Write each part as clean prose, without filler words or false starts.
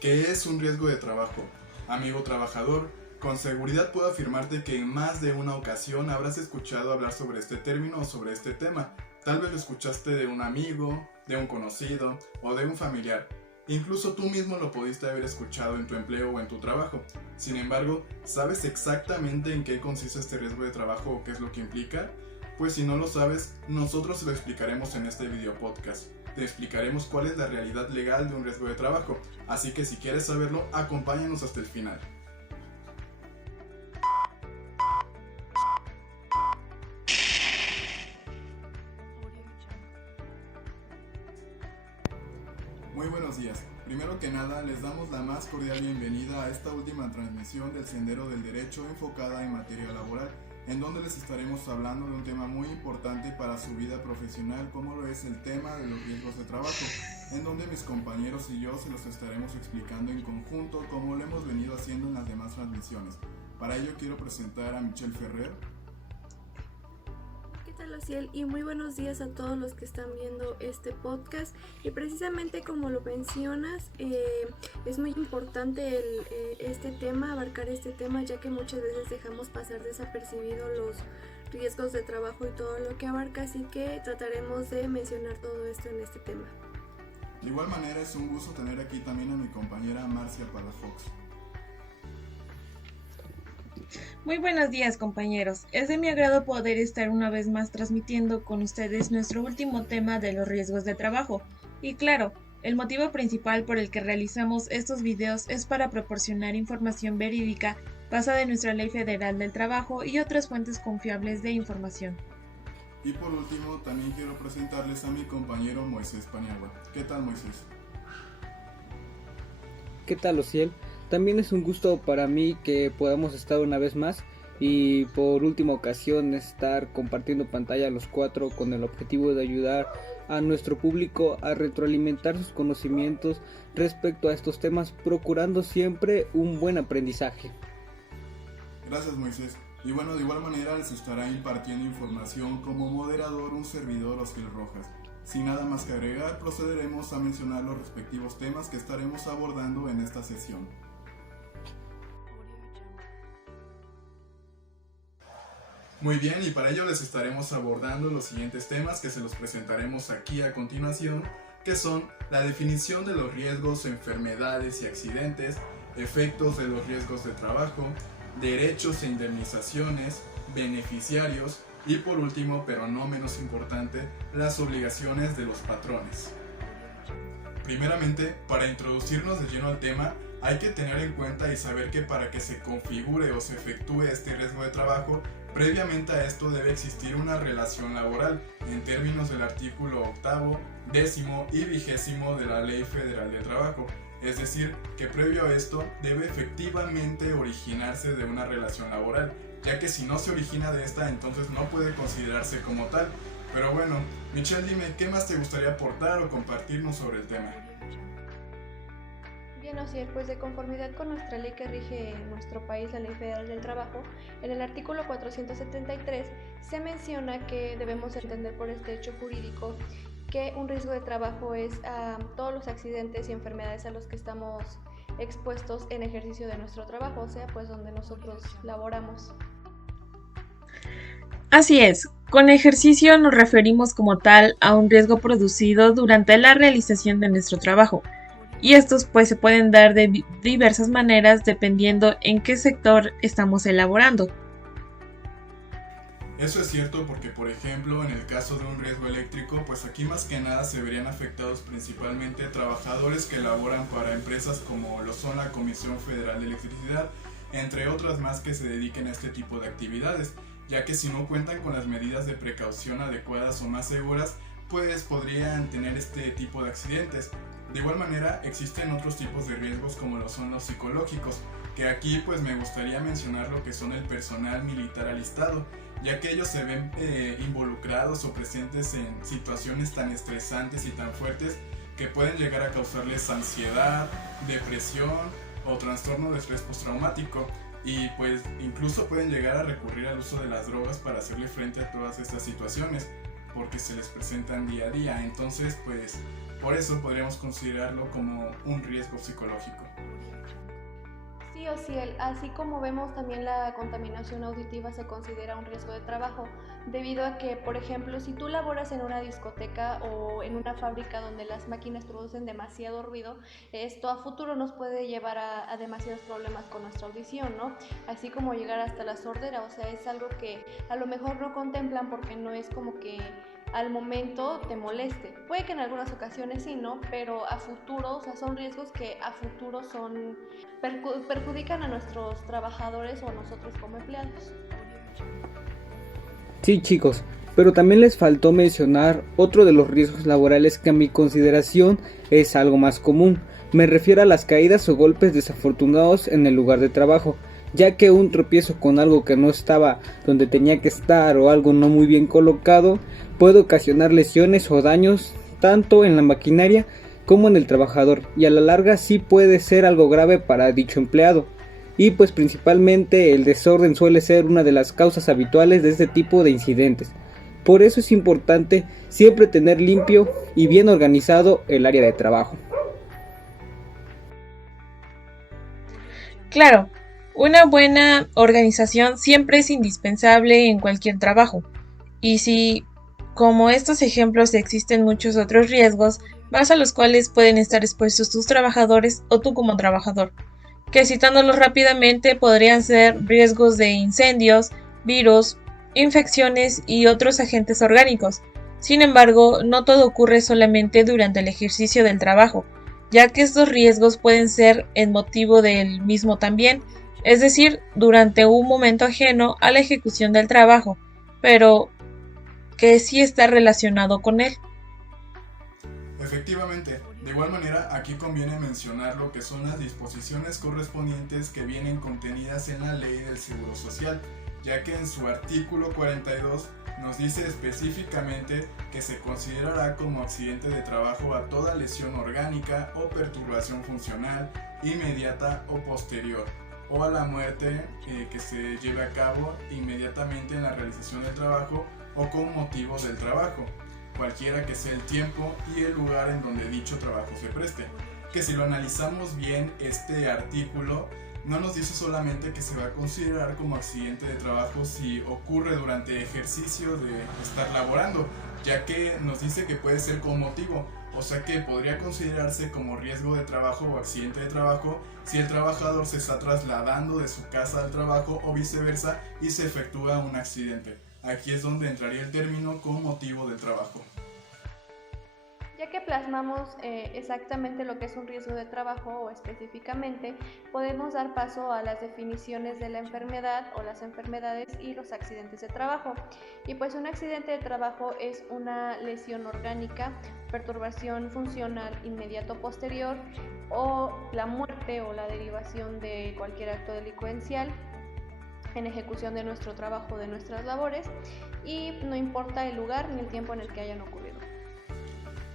¿Qué es un riesgo de trabajo? Amigo trabajador, con seguridad puedo afirmarte que en más de una ocasión habrás escuchado hablar sobre este término o sobre este tema. Tal vez lo escuchaste de un amigo, de un conocido o de un familiar. Incluso tú mismo lo pudiste haber escuchado en tu empleo o en tu trabajo. Sin embargo, ¿sabes exactamente en qué consiste este riesgo de trabajo o qué es lo que implica? Pues si no lo sabes, nosotros lo explicaremos en este video podcast. Te explicaremos cuál es la realidad legal de un riesgo de trabajo, así que si quieres saberlo, acompáñanos hasta el final. Muy buenos días. Primero que nada, les damos la más cordial bienvenida a esta última transmisión del Sendero del Derecho enfocada en materia laboral, en donde les estaremos hablando de un tema muy importante para su vida profesional, como lo es el tema de los riesgos de trabajo, en donde mis compañeros y yo se los estaremos explicando en conjunto como lo hemos venido haciendo en las demás transmisiones. Para ello quiero presentar a Michelle Ferrer. ¿Qué tal, Ociel? Y muy buenos días a todos los que están viendo este podcast. Y precisamente como lo mencionas, es muy importante este tema, abarcar este tema, ya que muchas veces dejamos pasar desapercibidos los riesgos de trabajo y todo lo que abarca, así que trataremos de mencionar todo esto en este tema. De igual manera, es un gusto tener aquí también a mi compañera Marcia Palafox. Muy buenos días, compañeros. Es de mi agrado poder estar una vez más transmitiendo con ustedes nuestro último tema de los riesgos de trabajo. Y claro, el motivo principal por el que realizamos estos videos es para proporcionar información verídica basada en nuestra Ley Federal del Trabajo y otras fuentes confiables de información. Y por último, también quiero presentarles a mi compañero Moisés Paniagua. ¿Qué tal, Moisés? ¿Qué tal, Ociel? También es un gusto para mí que podamos estar una vez más y por última ocasión estar compartiendo pantalla los cuatro con el objetivo de ayudar a nuestro público a retroalimentar sus conocimientos respecto a estos temas, procurando siempre un buen aprendizaje. Gracias, Moisés. Y bueno, de igual manera les estará impartiendo información como moderador un servidor, Ociel Rojas. Sin nada más que agregar, procederemos a mencionar los respectivos temas que estaremos abordando en esta sesión. Muy bien, y para ello les estaremos abordando los siguientes temas que se los presentaremos aquí a continuación, que son la definición de los riesgos, enfermedades y accidentes, efectos de los riesgos de trabajo, derechos e indemnizaciones, beneficiarios y por último, pero no menos importante, las obligaciones de los patrones. Primeramente, para introducirnos de lleno al tema, hay que tener en cuenta y saber que para que se configure o se efectúe este riesgo de trabajo, previamente a esto debe existir una relación laboral en términos del artículo 8, 10º y 20º de la Ley Federal del Trabajo. Es decir, que previo a esto debe efectivamente originarse de una relación laboral, ya que si no se origina de esta, entonces no puede considerarse como tal. Pero bueno, Michelle, dime, ¿qué más te gustaría aportar o compartirnos sobre el tema? Bien, Ociel, pues de conformidad con nuestra ley que rige en nuestro país, la Ley Federal del Trabajo, en el artículo 473 se menciona que debemos entender por este hecho jurídico que un riesgo de trabajo es todos los accidentes y enfermedades a los que estamos expuestos en ejercicio de nuestro trabajo, o sea, pues donde nosotros laboramos. Así es, con ejercicio nos referimos como tal a un riesgo producido durante la realización de nuestro trabajo. Y estos pues se pueden dar de diversas maneras dependiendo en qué sector estamos elaborando. Eso es cierto porque, por ejemplo, en el caso de un riesgo eléctrico, pues aquí más que nada se verían afectados principalmente trabajadores que laboran para empresas como lo son la Comisión Federal de Electricidad, entre otras más que se dediquen a este tipo de actividades, ya que si no cuentan con las medidas de precaución adecuadas o más seguras, pues podrían tener este tipo de accidentes. De igual manera, existen otros tipos de riesgos como lo son los psicológicos, que aquí pues me gustaría mencionar lo que son el personal militar alistado, ya que ellos se ven involucrados o presentes en situaciones tan estresantes y tan fuertes que pueden llegar a causarles ansiedad, depresión o trastorno de estrés postraumático, y pues incluso pueden llegar a recurrir al uso de las drogas para hacerle frente a todas estas situaciones, porque se les presentan día a día. Entonces pues Por eso podríamos considerarlo como un riesgo psicológico. Sí, Ociel, así como vemos también la contaminación auditiva se considera un riesgo de trabajo, debido a que, por ejemplo, si tú laboras en una discoteca o en una fábrica donde las máquinas producen demasiado ruido, esto a futuro nos puede llevar a demasiados problemas con nuestra audición, ¿no? Así como llegar hasta la sordera, o sea, es algo que a lo mejor no contemplan porque no es como que al momento te moleste. Puede que en algunas ocasiones sí, ¿no? Pero a futuro, o sea, son riesgos que a futuro perjudican a nuestros trabajadores o a nosotros como empleados. Sí, chicos, pero también les faltó mencionar otro de los riesgos laborales que a mi consideración es algo más común. Me refiero a las caídas o golpes desafortunados en el lugar de trabajo, ya que un tropiezo con algo que no estaba donde tenía que estar o algo no muy bien colocado puede ocasionar lesiones o daños tanto en la maquinaria como en el trabajador, y a la larga sí puede ser algo grave para dicho empleado. Y pues principalmente el desorden suele ser una de las causas habituales de este tipo de incidentes. Por eso es importante siempre tener limpio y bien organizado el área de trabajo. Claro, una buena organización siempre es indispensable en cualquier trabajo. Y si, como estos ejemplos, existen muchos otros riesgos, más a los cuales pueden estar expuestos tus trabajadores o tú como trabajador, que citándolos rápidamente podrían ser riesgos de incendios, virus, infecciones y otros agentes orgánicos. Sin embargo, no todo ocurre solamente durante el ejercicio del trabajo, ya que estos riesgos pueden ser en motivo del mismo también, es decir, durante un momento ajeno a la ejecución del trabajo, pero que sí está relacionado con él. Efectivamente, de igual manera aquí conviene mencionar lo que son las disposiciones correspondientes que vienen contenidas en la Ley del Seguro Social, ya que en su artículo 42 nos dice específicamente que se considerará como accidente de trabajo a toda lesión orgánica o perturbación funcional inmediata o posterior, o a la muerte que se lleve a cabo inmediatamente en la realización del trabajo o con motivo del trabajo, cualquiera que sea el tiempo y el lugar en donde dicho trabajo se preste. Que si lo analizamos bien, este artículo no nos dice solamente que se va a considerar como accidente de trabajo si ocurre durante ejercicio de estar laborando, ya que nos dice que puede ser con motivo, o sea que podría considerarse como riesgo de trabajo o accidente de trabajo si el trabajador se está trasladando de su casa al trabajo o viceversa y se efectúa un accidente. Aquí es donde entraría el término con motivo del trabajo. Ya que plasmamos exactamente lo que es un riesgo de trabajo o específicamente, podemos dar paso a las definiciones de la enfermedad o las enfermedades y los accidentes de trabajo. Y pues un accidente de trabajo es una lesión orgánica, perturbación funcional inmediato posterior o la muerte o la derivación de cualquier acto delincuencial en ejecución de nuestro trabajo, de nuestras labores, y no importa el lugar ni el tiempo en el que hayan ocurrido.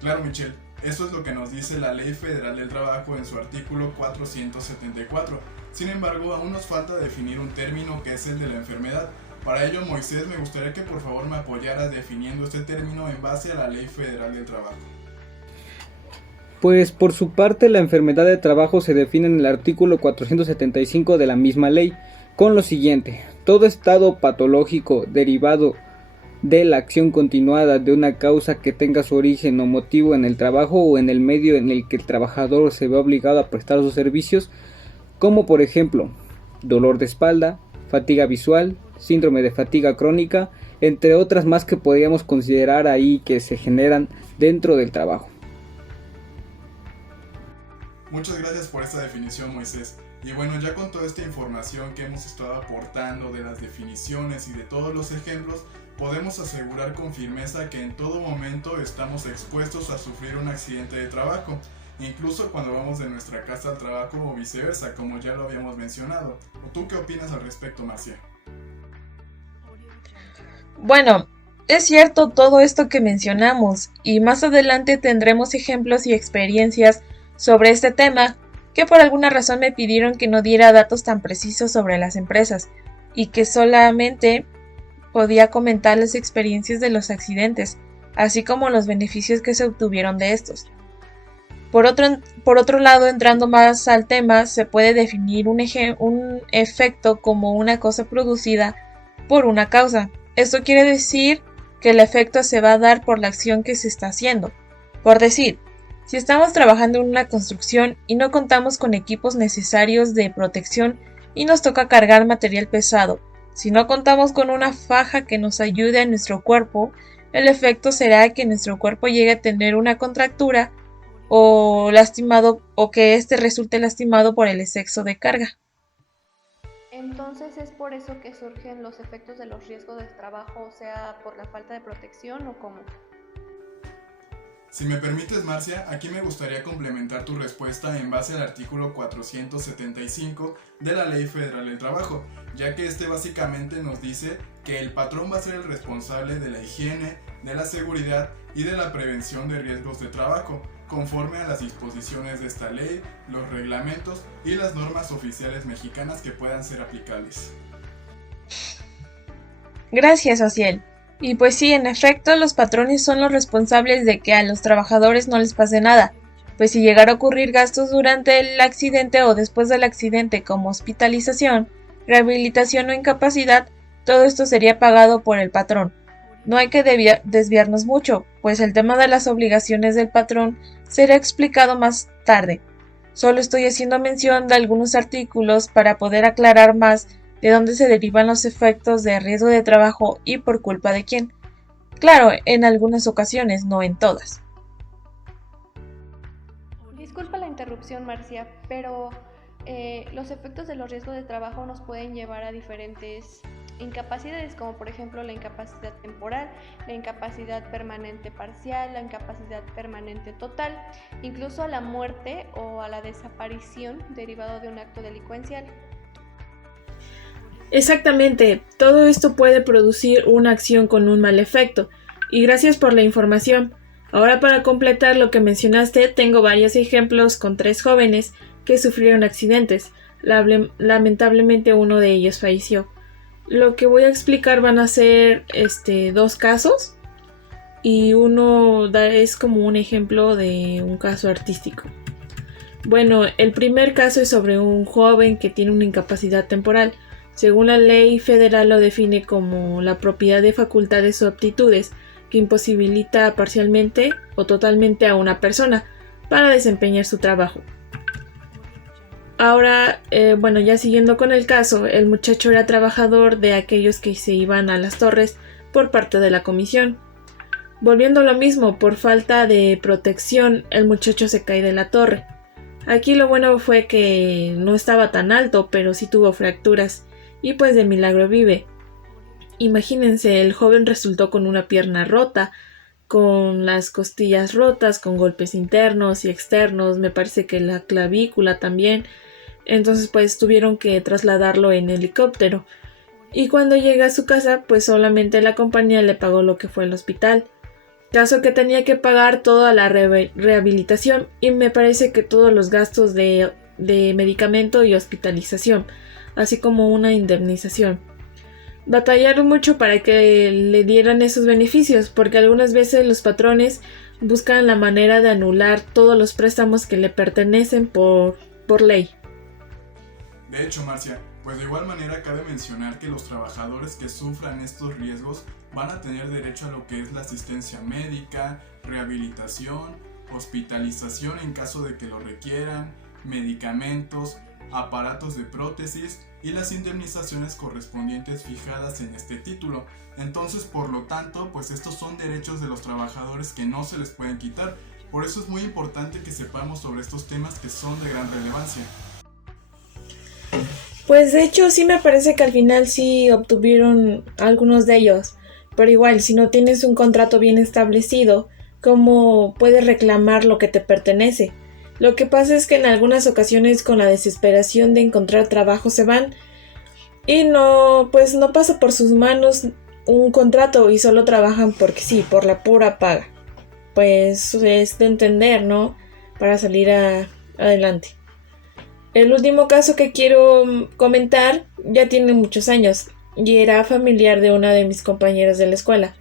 Claro, Michelle, eso es lo que nos dice la Ley Federal del Trabajo en su artículo 474. Sin embargo, aún nos falta definir un término que es el de la enfermedad. Para ello, Moisés, me gustaría que por favor me apoyaras definiendo este término en base a la Ley Federal del Trabajo. Pues por su parte, la enfermedad de trabajo se define en el artículo 475 de la misma ley, con lo siguiente: todo estado patológico derivado de la acción continuada de una causa que tenga su origen o motivo en el trabajo o en el medio en el que el trabajador se ve obligado a prestar sus servicios, como por ejemplo dolor de espalda, fatiga visual, síndrome de fatiga crónica, entre otras más que podríamos considerar ahí que se generan dentro del trabajo. Muchas gracias por esta definición, Moisés. Y bueno, ya con toda esta información que hemos estado aportando de las definiciones y de todos los ejemplos, podemos asegurar con firmeza que en todo momento estamos expuestos a sufrir un accidente de trabajo, incluso cuando vamos de nuestra casa al trabajo o viceversa, como ya lo habíamos mencionado. ¿O tú qué opinas al respecto, Marcia? Bueno, es cierto todo esto que mencionamos, y más adelante tendremos ejemplos y experiencias sobre este tema, que por alguna razón me pidieron que no diera datos tan precisos sobre las empresas, y que solamente podía comentar las experiencias de los accidentes, así como los beneficios que se obtuvieron de estos. Por otro lado, entrando más al tema, se puede definir un efecto como una cosa producida por una causa. Esto quiere decir que el efecto se va a dar por la acción que se está haciendo. Por decir, si estamos trabajando en una construcción y no contamos con equipos necesarios de protección y nos toca cargar material pesado, si no contamos con una faja que nos ayude a nuestro cuerpo, el efecto será que nuestro cuerpo llegue a tener una contractura o lastimado o que éste resulte lastimado por el exceso de carga. Entonces es por eso que surgen los efectos de los riesgos de trabajo, o sea, por la falta de protección o cómo. Si me permites, Marcia, aquí me gustaría complementar tu respuesta en base al artículo 475 de la Ley Federal del Trabajo, ya que este básicamente nos dice que el patrón va a ser el responsable de la higiene, de la seguridad y de la prevención de riesgos de trabajo, conforme a las disposiciones de esta ley, los reglamentos y las normas oficiales mexicanas que puedan ser aplicables. Gracias, Ociel. Y pues sí, en efecto, los patrones son los responsables de que a los trabajadores no les pase nada, pues si llegara a ocurrir gastos durante el accidente o después del accidente como hospitalización, rehabilitación o incapacidad, todo esto sería pagado por el patrón. No hay que desviarnos mucho, pues el tema de las obligaciones del patrón será explicado más tarde. Solo estoy haciendo mención de algunos artículos para poder aclarar más de dónde se derivan los efectos de riesgo de trabajo y por culpa de quién. Claro, en algunas ocasiones, no en todas. Disculpa la interrupción, Marcia, pero los efectos de los riesgos de trabajo nos pueden llevar a diferentes incapacidades, como por ejemplo la incapacidad temporal, la incapacidad permanente parcial, la incapacidad permanente total, incluso a la muerte o a la desaparición derivado de un acto delincuencial. Exactamente, todo esto puede producir una acción con un mal efecto, y gracias por la información. Ahora, para completar lo que mencionaste, tengo varios ejemplos con 3 jóvenes que sufrieron accidentes. Lamentablemente uno de ellos falleció. Lo que voy a explicar van a ser 2 casos, y uno es como un ejemplo de un caso artístico. Bueno, el primer caso es sobre un joven que tiene una incapacidad temporal. Según la ley federal lo define como la propiedad de facultades o aptitudes que imposibilita parcialmente o totalmente a una persona para desempeñar su trabajo. Ahora, ya siguiendo con el caso, el muchacho era trabajador de aquellos que se iban a las torres por parte de la comisión. Volviendo a lo mismo, por falta de protección, el muchacho se cae de la torre. Aquí lo bueno fue que no estaba tan alto, pero sí tuvo fracturas. Y pues de milagro vive. Imagínense, el joven resultó con una pierna rota, con las costillas rotas, con golpes internos y externos, me parece que la clavícula también. Entonces pues tuvieron que trasladarlo en helicóptero. Y cuando llega a su casa, pues solamente la compañía le pagó lo que fue el hospital. Caso que tenía que pagar toda la rehabilitación y me parece que todos los gastos de medicamento y hospitalización, así como una indemnización. Batallaron mucho para que le dieran esos beneficios, porque algunas veces los patrones buscan la manera de anular todos los préstamos que le pertenecen por ley. De hecho, Marcia, pues de igual manera cabe mencionar que los trabajadores que sufran estos riesgos van a tener derecho a lo que es la asistencia médica, rehabilitación, hospitalización en caso de que lo requieran, medicamentos, aparatos de prótesis y las indemnizaciones correspondientes fijadas en este título. Entonces, por lo tanto, pues estos son derechos de los trabajadores que no se les pueden quitar. Por eso es muy importante que sepamos sobre estos temas que son de gran relevancia. Pues de hecho sí me parece que al final sí obtuvieron algunos de ellos, pero igual si no tienes un contrato bien establecido, ¿cómo puedes reclamar lo que te pertenece? Lo que pasa es que en algunas ocasiones con la desesperación de encontrar trabajo se van y no pasa por sus manos un contrato y solo trabajan porque sí, por la pura paga. Pues es de entender, ¿no? Para salir adelante. El último caso que quiero comentar ya tiene muchos años y era familiar de una de mis compañeras de la escuela.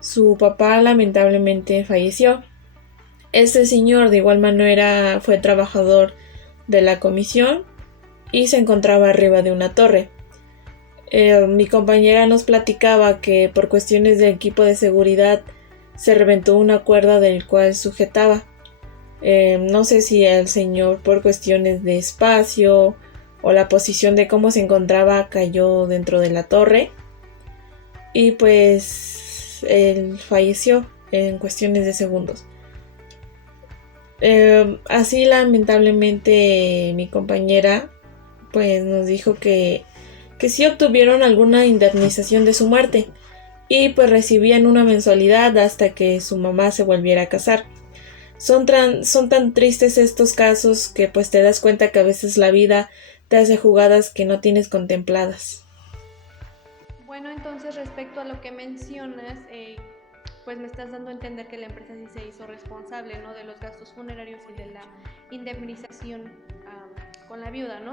Su papá lamentablemente falleció. Este señor de igual manera fue trabajador de la comisión y se encontraba arriba de una torre. Mi compañera nos platicaba que por cuestiones de equipo de seguridad se reventó una cuerda del cual sujetaba. No sé si el señor por cuestiones de espacio o la posición de cómo se encontraba cayó dentro de la torre y pues él falleció en cuestiones de segundos. Así lamentablemente mi compañera pues nos dijo que sí obtuvieron alguna indemnización de su muerte y pues recibían una mensualidad hasta que su mamá se volviera a casar. Son tan tristes estos casos que pues te das cuenta que a veces la vida te hace jugadas que no tienes contempladas. Bueno, entonces respecto a lo que mencionas, pues me estás dando a entender que la empresa sí se hizo responsable, ¿no?, de los gastos funerarios y de la indemnización con la viuda, ¿no?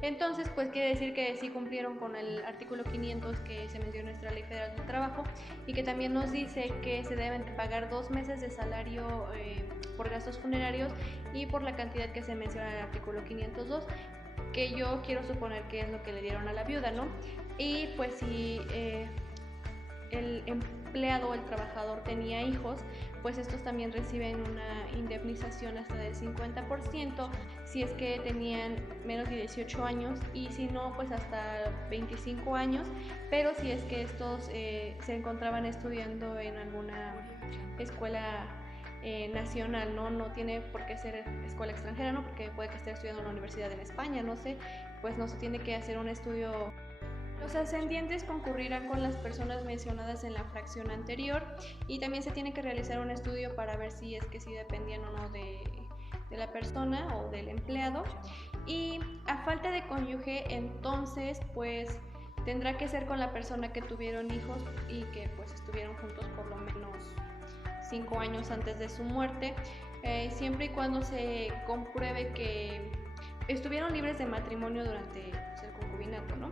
Entonces, pues quiere decir que sí cumplieron con el artículo 500 que se menciona en nuestra Ley Federal del Trabajo y que también nos dice que se deben de pagar 2 meses de salario por gastos funerarios y por la cantidad que se menciona en el artículo 502, que yo quiero suponer que es lo que le dieron a la viuda, ¿no? Y pues si el empleado o el trabajador tenía hijos, pues estos también reciben una indemnización hasta del 50% si es que tenían menos de 18 años y si no, pues hasta 25 años, pero si es que estos se encontraban estudiando en alguna escuela nacional, no tiene por qué ser escuela extranjera, ¿no?, porque puede que esté estudiando en una universidad en España, no sé, pues no se tiene que hacer un estudio. Los ascendientes concurrirán con las personas mencionadas en la fracción anterior y también se tiene que realizar un estudio para ver si es que sí dependían o no de la persona o del empleado. Y a falta de cónyuge, entonces pues tendrá que ser con la persona que tuvieron hijos y que pues estuvieron juntos por lo menos 5 años antes de su muerte, siempre y cuando se compruebe que estuvieron libres de matrimonio durante pues, el concubinato, ¿no?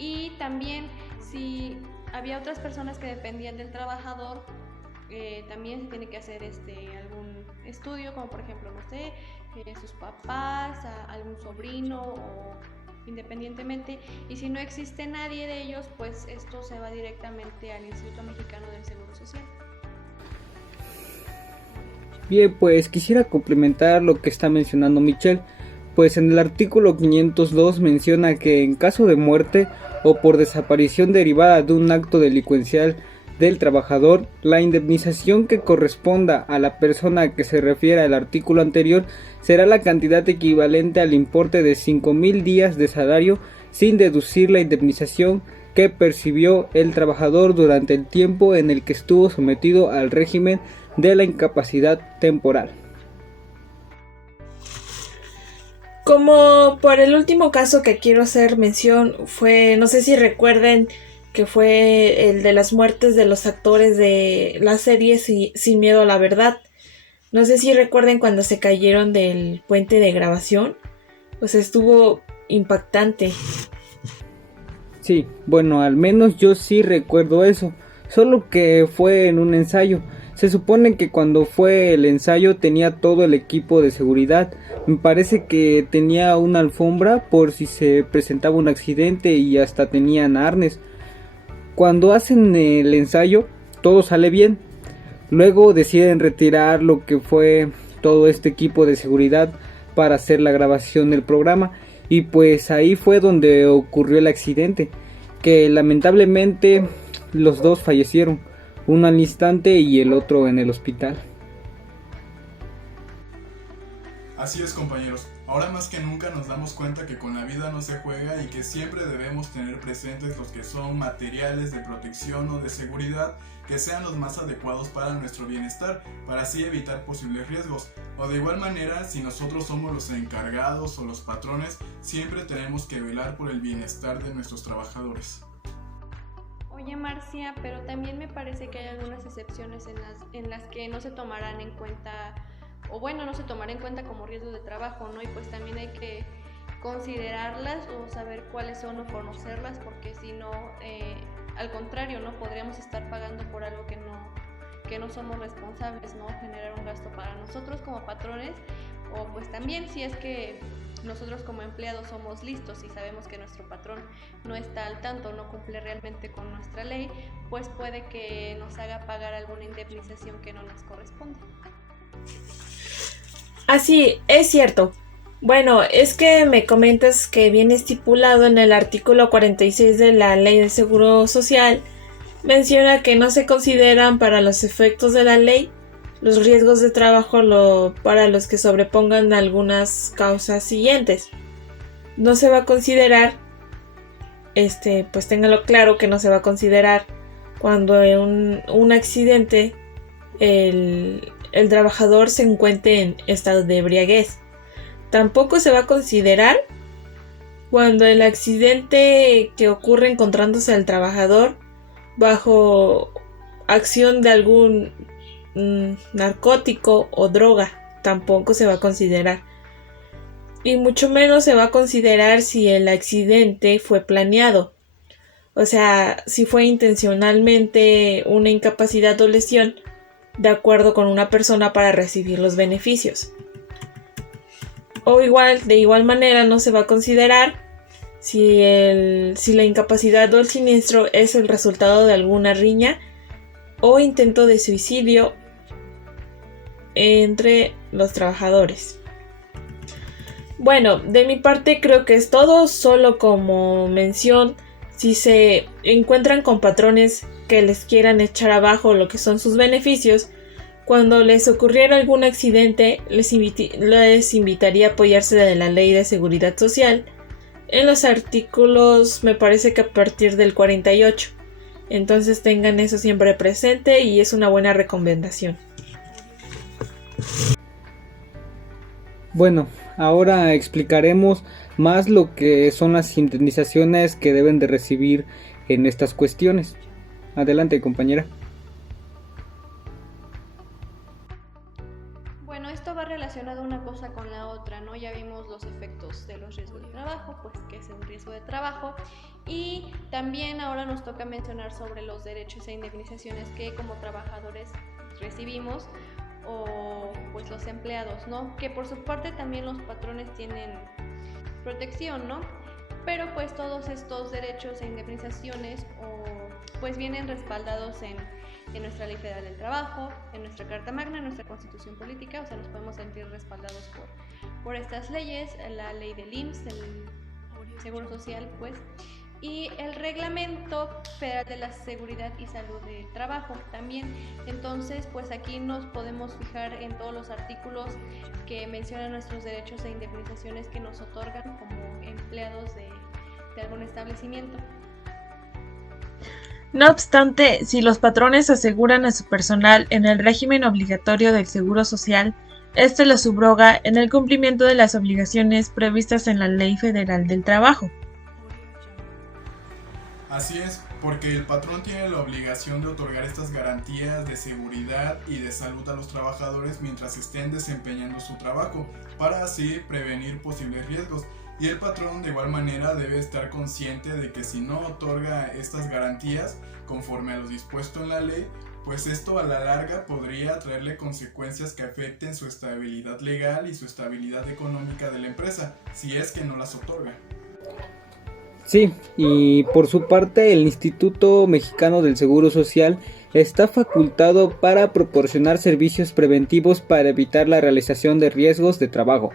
Y también si había otras personas que dependían del trabajador, también se tiene que hacer algún estudio, como por ejemplo, no sé, sus papás, algún sobrino o independientemente. Y si no existe nadie de ellos, pues esto se va directamente al Instituto Mexicano del Seguro Social. Bien, pues quisiera complementar lo que está mencionando Michelle. Pues en el artículo 502 menciona que en caso de muerte o por desaparición derivada de un acto delincuencial del trabajador, la indemnización que corresponda a la persona que se refiere al artículo anterior será la cantidad equivalente al importe de 5,000 días de salario sin deducir la indemnización que percibió el trabajador durante el tiempo en el que estuvo sometido al régimen de la incapacidad temporal. Como por el último caso que quiero hacer mención fue, no sé si recuerden, que fue el de las muertes de los actores de la serie Sin Miedo a la Verdad. No sé si recuerden cuando se cayeron del puente de grabación, pues estuvo impactante. Sí, bueno, al menos yo sí recuerdo eso, solo que fue en un ensayo. Se supone que cuando fue el ensayo tenía todo el equipo de seguridad. Me parece que tenía una alfombra por si se presentaba un accidente y hasta tenían arnes. Cuando hacen el ensayo todo sale bien. Luego deciden retirar lo que fue todo este equipo de seguridad para hacer la grabación del programa. Y pues ahí fue donde ocurrió el accidente, que lamentablemente los dos fallecieron. Uno al instante y el otro en el hospital. Así es, compañeros, ahora más que nunca nos damos cuenta que con la vida no se juega y que siempre debemos tener presentes los que son materiales de protección o de seguridad que sean los más adecuados para nuestro bienestar, para así evitar posibles riesgos. O de igual manera, si nosotros somos los encargados o los patrones, siempre tenemos que velar por el bienestar de nuestros trabajadores. Oye, Marcia, pero también me parece que hay algunas excepciones en las que no se tomarán en cuenta, o bueno, no se tomará en cuenta como riesgos de trabajo, ¿no? Y pues también hay que considerarlas o saber cuáles son o conocerlas, porque si no, al contrario, ¿no? Podríamos estar pagando por algo que no somos responsables, ¿no? Generar un gasto para nosotros como patrones, o pues también si es que nosotros como empleados somos listos y sabemos que nuestro patrón no está al tanto, no cumple realmente con nuestra ley, pues puede que nos haga pagar alguna indemnización que no nos corresponde. Así, es cierto. Bueno, es que me comentas que viene estipulado en el artículo 46 de la Ley de Seguro Social, menciona que no se consideran para los efectos de la ley los riesgos de trabajo para los que sobrepongan algunas causas siguientes. No se va a considerar, pues téngalo claro que no se va a considerar cuando en un accidente el trabajador se encuentre en estado de embriaguez. Tampoco se va a considerar cuando el accidente que ocurre encontrándose al trabajador bajo acción de algún narcótico o droga, tampoco se va a considerar. Y mucho menos se va a considerar si el accidente fue planeado. O sea, si fue intencionalmente una incapacidad o lesión de acuerdo con una persona para recibir los beneficios. O de igual manera no se va a considerar si la incapacidad o el siniestro es el resultado de alguna riña o intento de suicidio entre los trabajadores. Bueno, de mi parte creo que es todo, solo como mención, si se encuentran con patrones que les quieran echar abajo lo que son sus beneficios, cuando les ocurriera algún accidente, les invitaría a apoyarse de la Ley de Seguridad Social en los artículos, me parece que a partir del 48. Entonces tengan eso siempre presente y es una buena recomendación. Bueno, ahora explicaremos más lo que son las indemnizaciones que deben de recibir en estas cuestiones. Adelante, compañera. Bueno, esto va relacionado una cosa con la otra, ¿no? Ya vimos los efectos de los riesgos de trabajo, pues que es un riesgo de trabajo, y también ahora nos toca mencionar sobre los derechos e indemnizaciones que como trabajadores recibimos, o pues los empleados, ¿no? Que por su parte también los patrones tienen protección, ¿no? Pero pues todos estos derechos e indemnizaciones pues vienen respaldados en nuestra Ley Federal del Trabajo, en nuestra Carta Magna, en nuestra Constitución Política, o sea, nos podemos sentir respaldados por estas leyes, la ley del IMSS, el Seguro Social, pues, y el Reglamento Federal de la Seguridad y Salud del Trabajo también. Entonces, pues aquí nos podemos fijar en todos los artículos que mencionan nuestros derechos e indemnizaciones que nos otorgan como empleados de algún establecimiento. No obstante, si los patrones aseguran a su personal en el régimen obligatorio del Seguro Social, este lo subroga en el cumplimiento de las obligaciones previstas en la Ley Federal del Trabajo. Así es, porque el patrón tiene la obligación de otorgar estas garantías de seguridad y de salud a los trabajadores mientras estén desempeñando su trabajo, para así prevenir posibles riesgos. Y el patrón de igual manera debe estar consciente de que si no otorga estas garantías conforme a lo dispuesto en la ley, pues esto a la larga podría traerle consecuencias que afecten su estabilidad legal y su estabilidad económica de la empresa, si es que no las otorga. Sí, y por su parte el Instituto Mexicano del Seguro Social está facultado para proporcionar servicios preventivos para evitar la realización de riesgos de trabajo.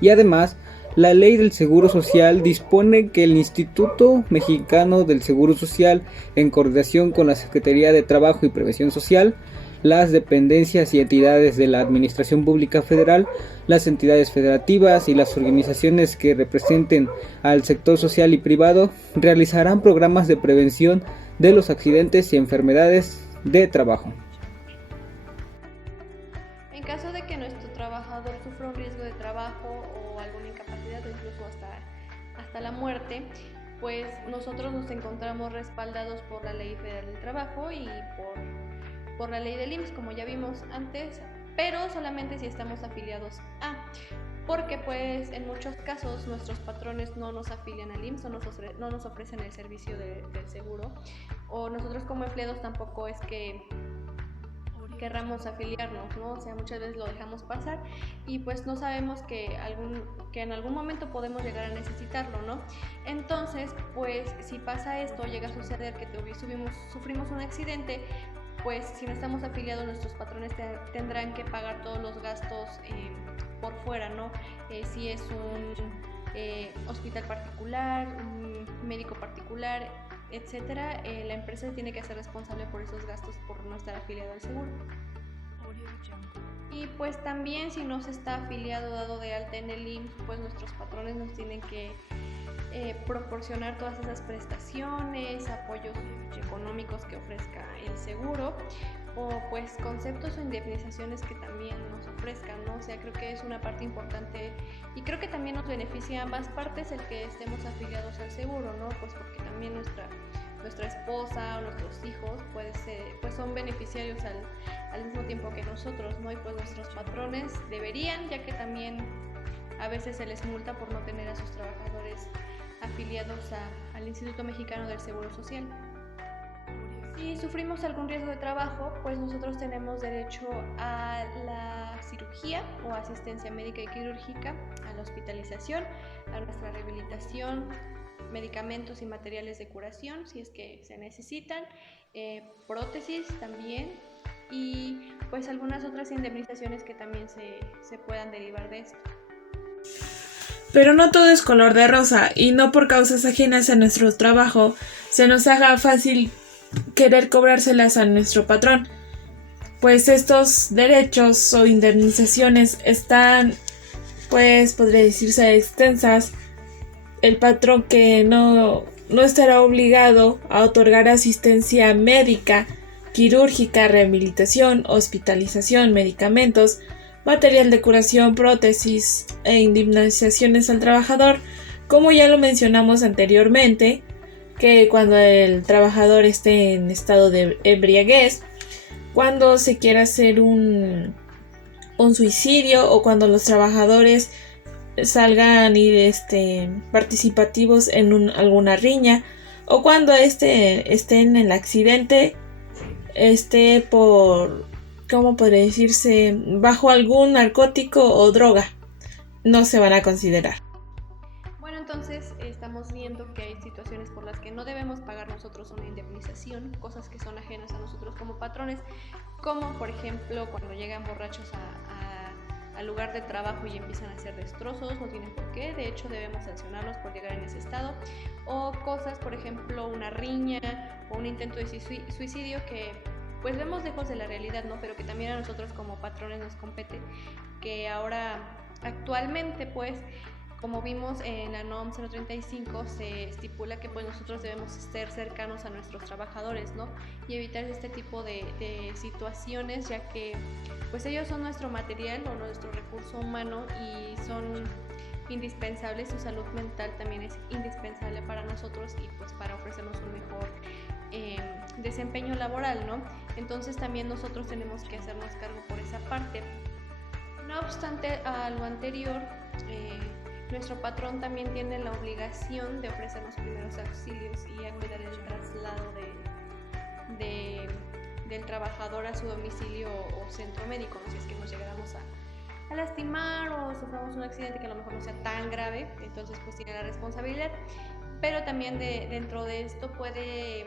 Y además, la Ley del Seguro Social dispone que el Instituto Mexicano del Seguro Social, en coordinación con la Secretaría de Trabajo y Previsión Social, las dependencias y entidades de la Administración Pública Federal, las entidades federativas y las organizaciones que representen al sector social y privado, realizarán programas de prevención de los accidentes y enfermedades de trabajo. En caso de que nuestro trabajador sufra un riesgo de trabajo o alguna incapacidad o incluso hasta la muerte, pues nosotros nos encontramos respaldados por la Ley Federal del Trabajo y por la ley del IMSS, como ya vimos antes, pero solamente si estamos afiliados porque pues en muchos casos nuestros patrones no nos afilian al IMSS, no nos ofrecen el servicio del seguro, o nosotros como empleados tampoco es que querramos afiliarnos, ¿no? O sea, muchas veces lo dejamos pasar y pues no sabemos que en algún momento podemos llegar a necesitarlo, ¿no? Entonces, pues si pasa esto, llega a suceder que sufrimos un accidente, pues si no estamos afiliados, nuestros patrones tendrán que pagar todos los gastos por fuera, ¿no? Si es un hospital particular, un médico particular, etcétera, la empresa tiene que ser responsable por esos gastos por no estar afiliado al seguro. Y pues también si no se está afiliado, dado de alta en el IMSS, pues nuestros patrones nos tienen que proporcionar todas esas prestaciones, apoyos económicos que ofrezca el seguro, o pues conceptos o indemnizaciones que también nos ofrezcan, ¿no? O sea, creo que es una parte importante y creo que también nos beneficia a ambas partes el que estemos afiliados al seguro, ¿no? Pues porque también nuestra esposa o nuestros hijos pues son beneficiarios al mismo tiempo que nosotros, ¿no? Y pues nuestros patrones deberían, ya que también a veces se les multa por no tener a sus trabajadores afiliados al Instituto Mexicano del Seguro Social. Si sufrimos algún riesgo de trabajo, pues nosotros tenemos derecho a la cirugía o asistencia médica y quirúrgica, a la hospitalización, a nuestra rehabilitación, medicamentos y materiales de curación si es que se necesitan, prótesis también y pues algunas otras indemnizaciones que también se puedan derivar de esto. Pero no todo es color de rosa y no por causas ajenas a nuestro trabajo se nos haga fácil querer cobrárselas a nuestro patrón, pues estos derechos o indemnizaciones están, pues podría decirse, extensas. El patrón que no estará obligado a otorgar asistencia médica, quirúrgica, rehabilitación, hospitalización, medicamentos, material de curación, prótesis e indemnizaciones al trabajador, como ya lo mencionamos anteriormente, que cuando el trabajador esté en estado de embriaguez, cuando se quiera hacer un suicidio o cuando los trabajadores salgan participativos en alguna riña o cuando esté en el accidente, por, ¿cómo podría decirse?, bajo algún narcótico o droga, no se van a considerar. Bueno, entonces estamos viendo que hay situaciones por las que no debemos pagar nosotros una indemnización, cosas que son ajenas a nosotros como patrones, como por ejemplo cuando llegan borrachos al lugar de trabajo y empiezan a hacer destrozos, no tienen por qué, de hecho debemos sancionarlos por llegar en ese estado, o cosas, por ejemplo, una riña o un intento de suicidio que pues vemos lejos de la realidad, ¿no? Pero que también a nosotros como patrones nos compete, que ahora actualmente pues como vimos en la NOM 035 se estipula que pues nosotros debemos ser cercanos a nuestros trabajadores, ¿no? Y evitar este tipo de situaciones, ya que pues ellos son nuestro material o nuestro recurso humano y son indispensables, su salud mental también es indispensable para nosotros y pues para ofrecernos un mejor desempeño laboral, ¿no? Entonces también nosotros tenemos que hacernos cargo por esa parte. No obstante a lo anterior, nuestro patrón también tiene la obligación de ofrecer los primeros auxilios y a cuidar el traslado del trabajador a su domicilio o centro médico, ¿no? Si es que nos llegáramos a lastimar o suframos un accidente que a lo mejor no sea tan grave, entonces pues tiene la responsabilidad. Pero también dentro de esto puede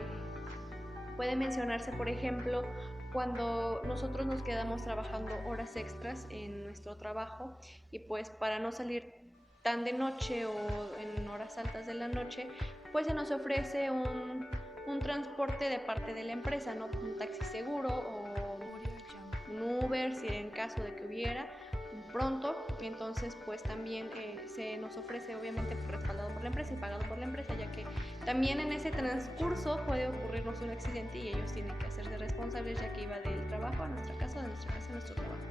mencionarse, por ejemplo, cuando nosotros nos quedamos trabajando horas extras en nuestro trabajo y pues para no salir tan de noche o en horas altas de la noche, pues se nos ofrece un transporte de parte de la empresa, ¿no? Un taxi seguro o un Uber, si en caso de que hubiera pronto. Entonces pues también se nos ofrece, obviamente respaldado por la empresa y pagado por la empresa, ya que también en ese transcurso puede ocurrirnos un accidente y ellos tienen que hacerse responsables, ya que iba del trabajo a nuestra casa, de nuestra casa a nuestro trabajo.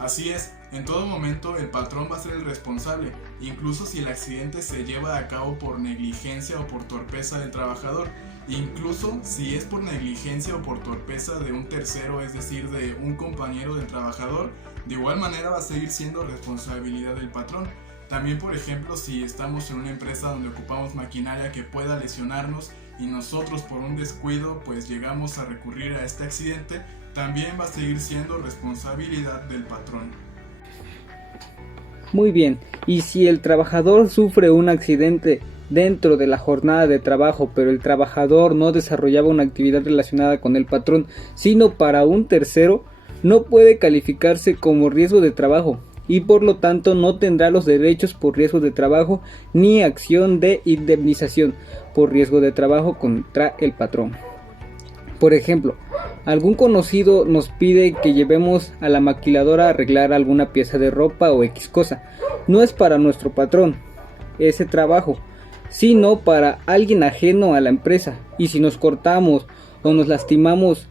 Así es, en todo momento el patrón va a ser el responsable, incluso si el accidente se lleva a cabo por negligencia o por torpeza del trabajador, incluso si es por negligencia o por torpeza de un tercero, es decir, de un compañero del trabajador, de igual manera va a seguir siendo responsabilidad del patrón. También, por ejemplo, si estamos en una empresa donde ocupamos maquinaria que pueda lesionarnos y nosotros por un descuido pues llegamos a recurrir a este accidente, también va a seguir siendo responsabilidad del patrón. Muy bien, y si el trabajador sufre un accidente dentro de la jornada de trabajo, pero el trabajador no desarrollaba una actividad relacionada con el patrón, sino para un tercero, no puede calificarse como riesgo de trabajo y por lo tanto no tendrá los derechos por riesgo de trabajo ni acción de indemnización por riesgo de trabajo contra el patrón. Por ejemplo, algún conocido nos pide que llevemos a la maquiladora a arreglar alguna pieza de ropa o X cosa. No es para nuestro patrón ese trabajo, sino para alguien ajeno a la empresa, y si nos cortamos o nos lastimamos,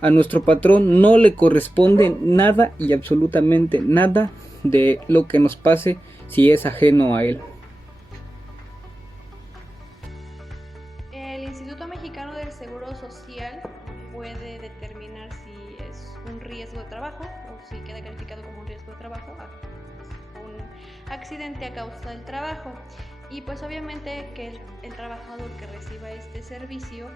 a nuestro patrón no le corresponde nada y absolutamente nada de lo que nos pase si es ajeno a él. El Instituto Mexicano del Seguro Social puede determinar si es un riesgo de trabajo o si queda calificado como un riesgo de trabajo un accidente a causa del trabajo. Y pues obviamente que el trabajador que reciba este servicio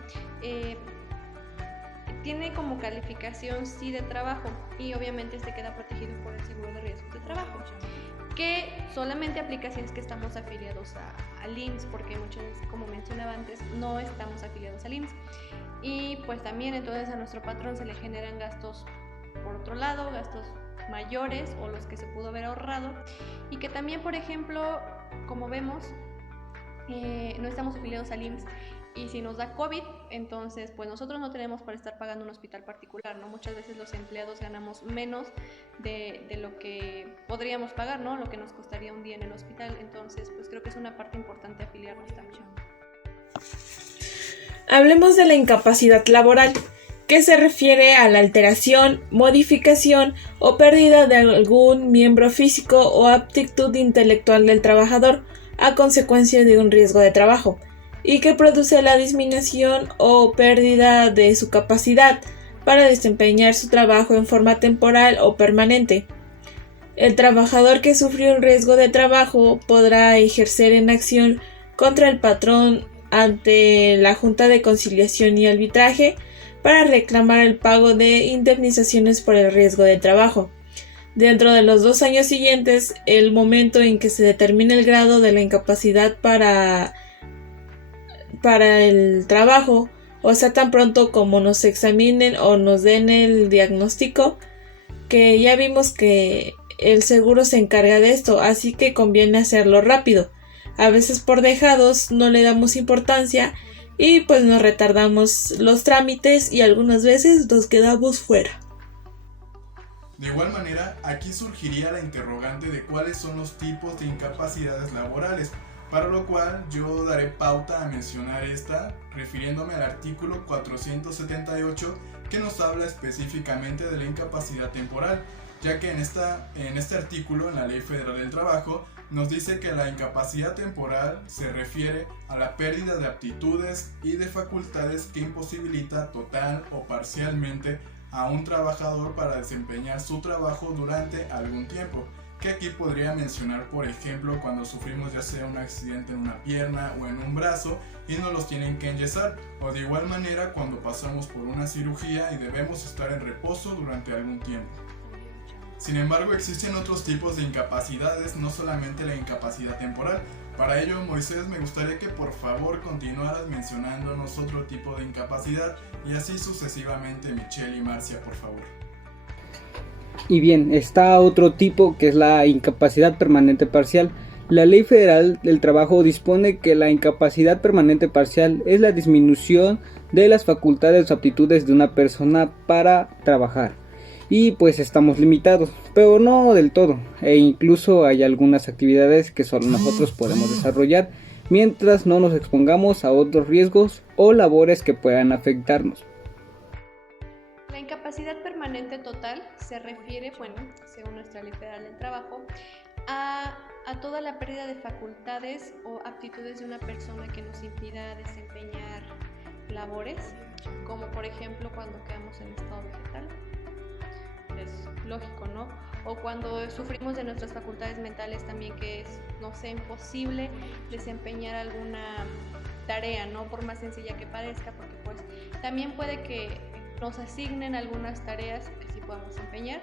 tiene como calificación sí de trabajo, y obviamente este queda protegido por el seguro de riesgos de trabajo, que solamente aplica si es que estamos afiliados al IMSS, porque muchas veces, como mencionaba antes, no estamos afiliados al IMSS. Y pues también entonces a nuestro patrón se le generan gastos por otro lado, gastos mayores o los que se pudo haber ahorrado, y que también, por ejemplo, como vemos, no estamos afiliados al IMSS, y si nos da COVID, entonces pues nosotros no tenemos para estar pagando un hospital particular, ¿no? Muchas veces los empleados ganamos menos de lo que podríamos pagar, ¿no? Lo que nos costaría un día en el hospital. Entonces pues creo que es una parte importante afiliarnos también. Hablemos de la incapacidad laboral, que se refiere a la alteración, modificación o pérdida de algún miembro físico o aptitud intelectual del trabajador a consecuencia de un riesgo de trabajo, y que produce la disminución o pérdida de su capacidad para desempeñar su trabajo en forma temporal o permanente. El trabajador que sufrió un riesgo de trabajo podrá ejercer en acción contra el patrón ante la Junta de Conciliación y Arbitraje para reclamar el pago de indemnizaciones por el riesgo de trabajo. Dentro de los 2 años siguientes, el momento en que se determine el grado de la incapacidad para el trabajo, o sea, tan pronto como nos examinen o nos den el diagnóstico, que ya vimos que el seguro se encarga de esto, así que conviene hacerlo rápido. A veces por dejados no le damos importancia y pues nos retardamos los trámites y algunas veces nos quedamos fuera. De igual manera, aquí surgiría la interrogante de cuáles son los tipos de incapacidades laborales, para lo cual yo daré pauta a mencionar esta, refiriéndome al artículo 478, que nos habla específicamente de la incapacidad temporal, ya que en este artículo, en la Ley Federal del Trabajo, nos dice que la incapacidad temporal se refiere a la pérdida de aptitudes y de facultades que imposibilita total o parcialmente a un trabajador para desempeñar su trabajo durante algún tiempo, que aquí podría mencionar, por ejemplo, cuando sufrimos ya sea un accidente en una pierna o en un brazo y nos los tienen que enyesar, o de igual manera cuando pasamos por una cirugía y debemos estar en reposo durante algún tiempo. Sin embargo, existen otros tipos de incapacidades, no solamente la incapacidad temporal. Para ello, Moisés, me gustaría que por favor continuaras mencionándonos otro tipo de incapacidad, y así sucesivamente, Michelle y Marcia, por favor. Y bien, está otro tipo que es la incapacidad permanente parcial. La Ley Federal del Trabajo dispone que la incapacidad permanente parcial es la disminución de las facultades o aptitudes de una persona para trabajar. Y pues estamos limitados, pero no del todo, e incluso hay algunas actividades que solo nosotros podemos desarrollar mientras no nos expongamos a otros riesgos o labores que puedan afectarnos. La incapacidad permanente total se refiere, según nuestra Ley Federal del Trabajo, a toda la pérdida de facultades o aptitudes de una persona que nos impida desempeñar labores, como por ejemplo cuando quedamos en estado vegetal. Es lógico, ¿no? O cuando sufrimos de nuestras facultades mentales también, que es, imposible desempeñar alguna tarea, ¿no? Por más sencilla que parezca, porque pues también puede que nos asignen algunas tareas que sí podamos desempeñar,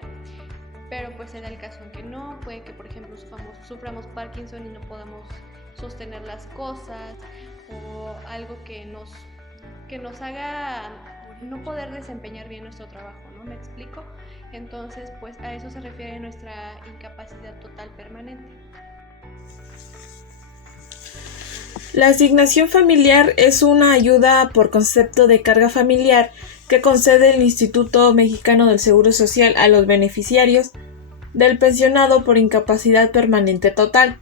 pero pues se da el caso en que no, puede que por ejemplo suframos Parkinson y no podamos sostener las cosas, o algo que nos haga no poder desempeñar bien nuestro trabajo, ¿no? ¿Me explico? Entonces, pues a eso se refiere nuestra incapacidad total permanente. La asignación familiar es una ayuda por concepto de carga familiar que concede el Instituto Mexicano del Seguro Social a los beneficiarios del pensionado por incapacidad permanente total.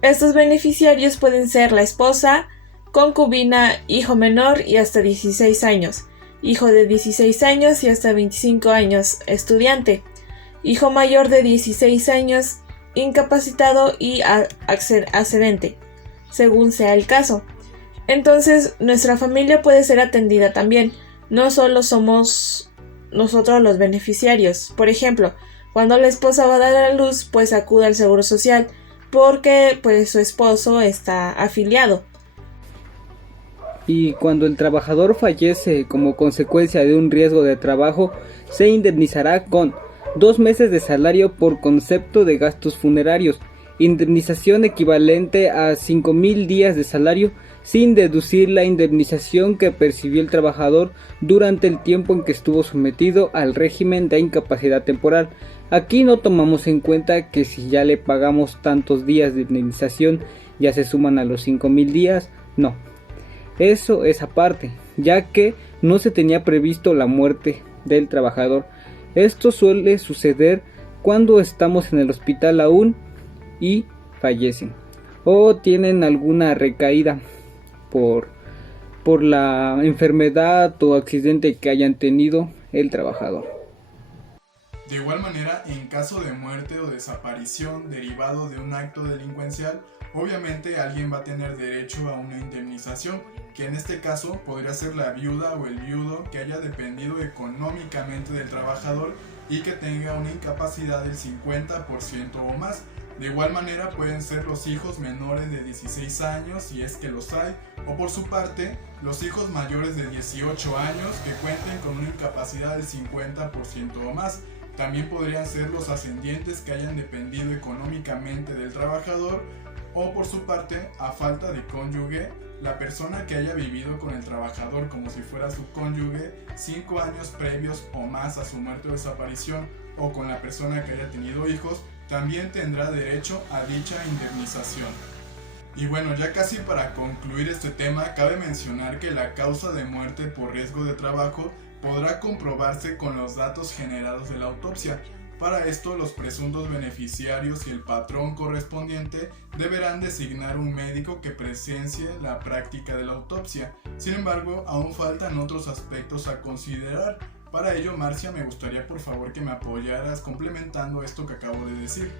Estos beneficiarios pueden ser la esposa, concubina, hijo menor y hasta 16 años, hijo de 16 años y hasta 25 años, estudiante, hijo mayor de 16 años, incapacitado y accedente, según sea el caso. Entonces, nuestra familia puede ser atendida también, no solo somos nosotros los beneficiarios. Por ejemplo, cuando la esposa va a dar a luz, pues acude al Seguro Social, porque pues su esposo está afiliado. Y cuando el trabajador fallece como consecuencia de un riesgo de trabajo, se indemnizará con 2 meses de salario por concepto de gastos funerarios, indemnización equivalente a 5,000 días de salario, sin deducir la indemnización que percibió el trabajador durante el tiempo en que estuvo sometido al régimen de incapacidad temporal. Aquí no tomamos en cuenta que si ya le pagamos tantos días de indemnización, ya se suman a los 5,000 días, no. Eso es aparte, ya que no se tenía previsto la muerte del trabajador. Esto suele suceder cuando estamos en el hospital aún y fallecen, o tienen alguna recaída por la enfermedad o accidente que hayan tenido el trabajador. De igual manera, en caso de muerte o desaparición derivado de un acto delincuencial, obviamente alguien va a tener derecho a una indemnización, que en este caso podría ser la viuda o el viudo que haya dependido económicamente del trabajador y que tenga una incapacidad del 50% o más. De igual manera pueden ser los hijos menores de 16 años, si es que los hay, o por su parte, los hijos mayores de 18 años que cuenten con una incapacidad del 50% o más. También podrían ser los ascendientes que hayan dependido económicamente del trabajador, o por su parte, a falta de cónyuge, la persona que haya vivido con el trabajador como si fuera su cónyuge 5 años previos o más a su muerte o desaparición, o con la persona que haya tenido hijos, también tendrá derecho a dicha indemnización. Y bueno, ya casi para concluir este tema, cabe mencionar que la causa de muerte por riesgo de trabajo podrá comprobarse con los datos generados de la autopsia. Para esto, los presuntos beneficiarios y el patrón correspondiente deberán designar un médico que presencie la práctica de la autopsia. Sin embargo, aún faltan otros aspectos a considerar. Para ello, Marcia, me gustaría por favor que me apoyaras complementando esto que acabo de decir.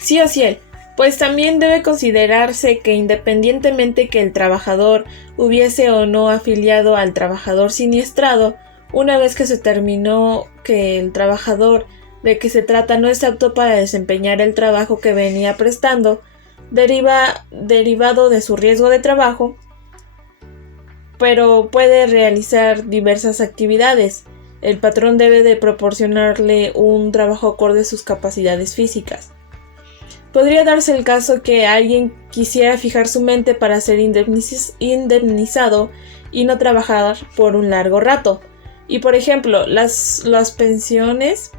Sí, Ociel, pues también debe considerarse que independientemente que el trabajador hubiese o no afiliado al trabajador siniestrado, una vez que se terminó que el trabajador de que se trata no es apto para desempeñar el trabajo que venía prestando, derivado de su riesgo de trabajo, pero puede realizar diversas actividades. El patrón debe de proporcionarle un trabajo acorde a sus capacidades físicas. Podría darse el caso que alguien quisiera fijar su mente para ser indemnizado y no trabajar por un largo rato. Y por ejemplo, las pensiones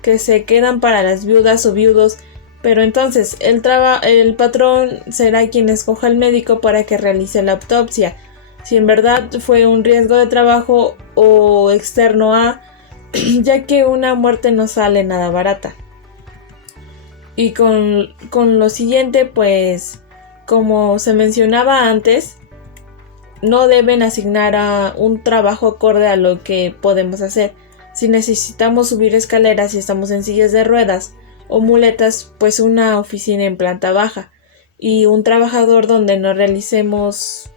que se quedan para las viudas o viudos, pero entonces el patrón será quien escoja al médico para que realice la autopsia, si en verdad fue un riesgo de trabajo o externo a, ya que una muerte no sale nada barata. Y con lo siguiente, pues, como se mencionaba antes, no deben asignar a un trabajo acorde a lo que podemos hacer. Si necesitamos subir escaleras y estamos en sillas de ruedas o muletas, pues una oficina en planta baja y un trabajador donde no realicemos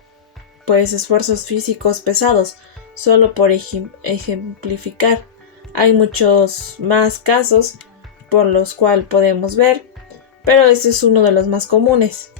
pues esfuerzos físicos pesados, solo por ejemplificar. Hay muchos más casos por los cuales podemos ver, pero este es uno de los más comunes.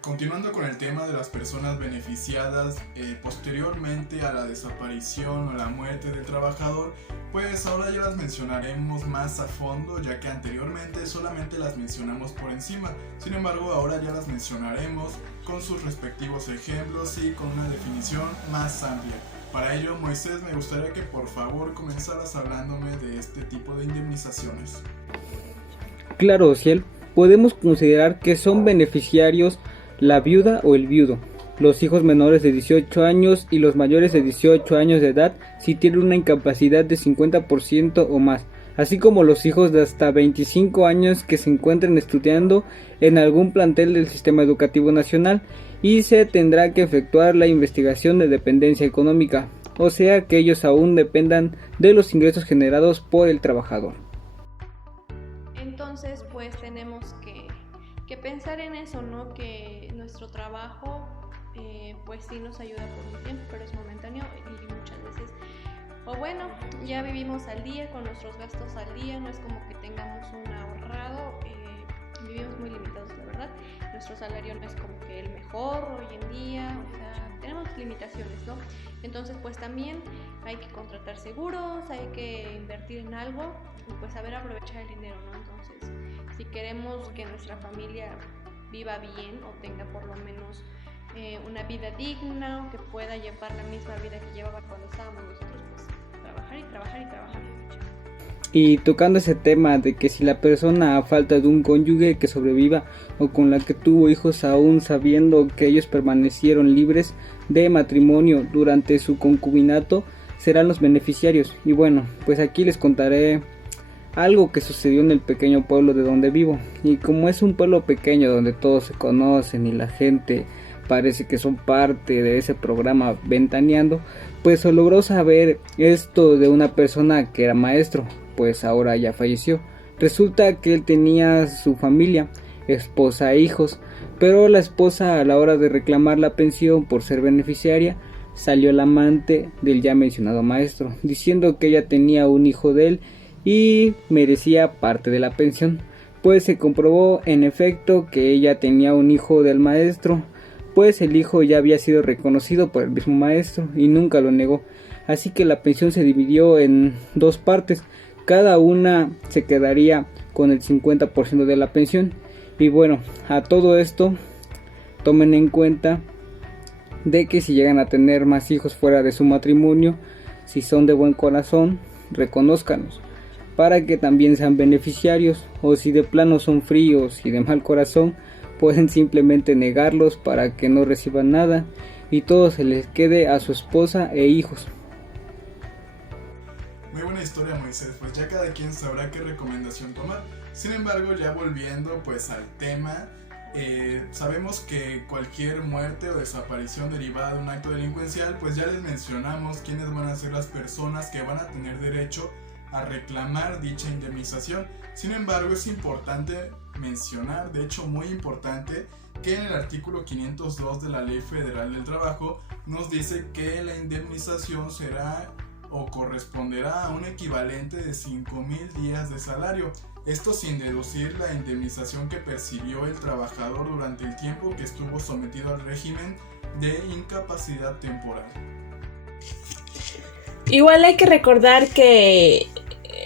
Continuando con el tema de las personas beneficiadas posteriormente a la desaparición o la muerte del trabajador, pues ahora ya las mencionaremos más a fondo, ya que anteriormente solamente las mencionamos por encima. Sin embargo, ahora ya las mencionaremos con sus respectivos ejemplos y con una definición más amplia. Para ello, Moisés, me gustaría que por favor comenzaras hablándome de este tipo de indemnizaciones. Claro, Ciel, podemos considerar que son beneficiarios la viuda o el viudo, los hijos menores de 18 años y los mayores de 18 años de edad si tienen una incapacidad de 50% o más, así como los hijos de hasta 25 años que se encuentren estudiando en algún plantel del Sistema Educativo Nacional, y se tendrá que efectuar la investigación de dependencia económica, o sea que ellos aún dependan de los ingresos generados por el trabajador. Entonces, pues tenemos que pensar en eso, ¿no? Que nuestro trabajo, pues sí nos ayuda por un tiempo, pero es momentáneo y muchas veces, o bueno, ya vivimos al día, con nuestros gastos al día, no es como que tengamos un ahorrado, vivimos muy limitados, la verdad. Nuestro salario no es como que el mejor hoy en día, o sea, tenemos limitaciones, ¿no? Entonces, pues también hay que contratar seguros, hay que invertir en algo y pues saber aprovechar el dinero, ¿no? Entonces, si queremos que nuestra familia viva bien o tenga por lo menos una vida digna, o que pueda llevar la misma vida que llevaba cuando estábamos nosotros, pues trabajar y trabajar y trabajar. Y tocando ese tema de que si la persona a falta de un cónyuge que sobreviva o con la que tuvo hijos aún sabiendo que ellos permanecieron libres de matrimonio durante su concubinato, serán los beneficiarios. Y bueno, pues aquí les contaré algo que sucedió en el pequeño pueblo de donde vivo. Y como es un pueblo pequeño donde todos se conocen y la gente parece que son parte de ese programa Ventaneando, pues se logró saber esto de una persona que era maestro, pues ahora ya falleció. Resulta que él tenía su familia, esposa e hijos, pero la esposa, a la hora de reclamar la pensión por ser beneficiaria, salió el amante del ya mencionado maestro, diciendo que ella tenía un hijo de él y merecía parte de la pensión, pues se comprobó en efecto que ella tenía un hijo del maestro, pues el hijo ya había sido reconocido por el mismo maestro y nunca lo negó. Así que la pensión se dividió en dos partes, cada una se quedaría con el 50% de la pensión. Y bueno, a todo esto tomen en cuenta de que si llegan a tener más hijos fuera de su matrimonio, si son de buen corazón, reconózcanos para que también sean beneficiarios, o si de plano son fríos y de mal corazón, pueden simplemente negarlos para que no reciban nada y todo se les quede a su esposa e hijos. Muy buena historia, Moisés, pues ya cada quien sabrá qué recomendación tomar. Sin embargo, ya volviendo pues al tema, sabemos que cualquier muerte o desaparición derivada de un acto delincuencial, pues ya les mencionamos quiénes van a ser las personas que van a tener derecho a reclamar dicha indemnización. Sin embargo, es importante mencionar, de hecho muy importante, que en el artículo 502 de la Ley Federal del Trabajo nos dice que la indemnización será o corresponderá a un equivalente de 5,000 días de salario. Esto sin deducir la indemnización que percibió el trabajador durante el tiempo que estuvo sometido al régimen de incapacidad temporal. Igual hay que recordar que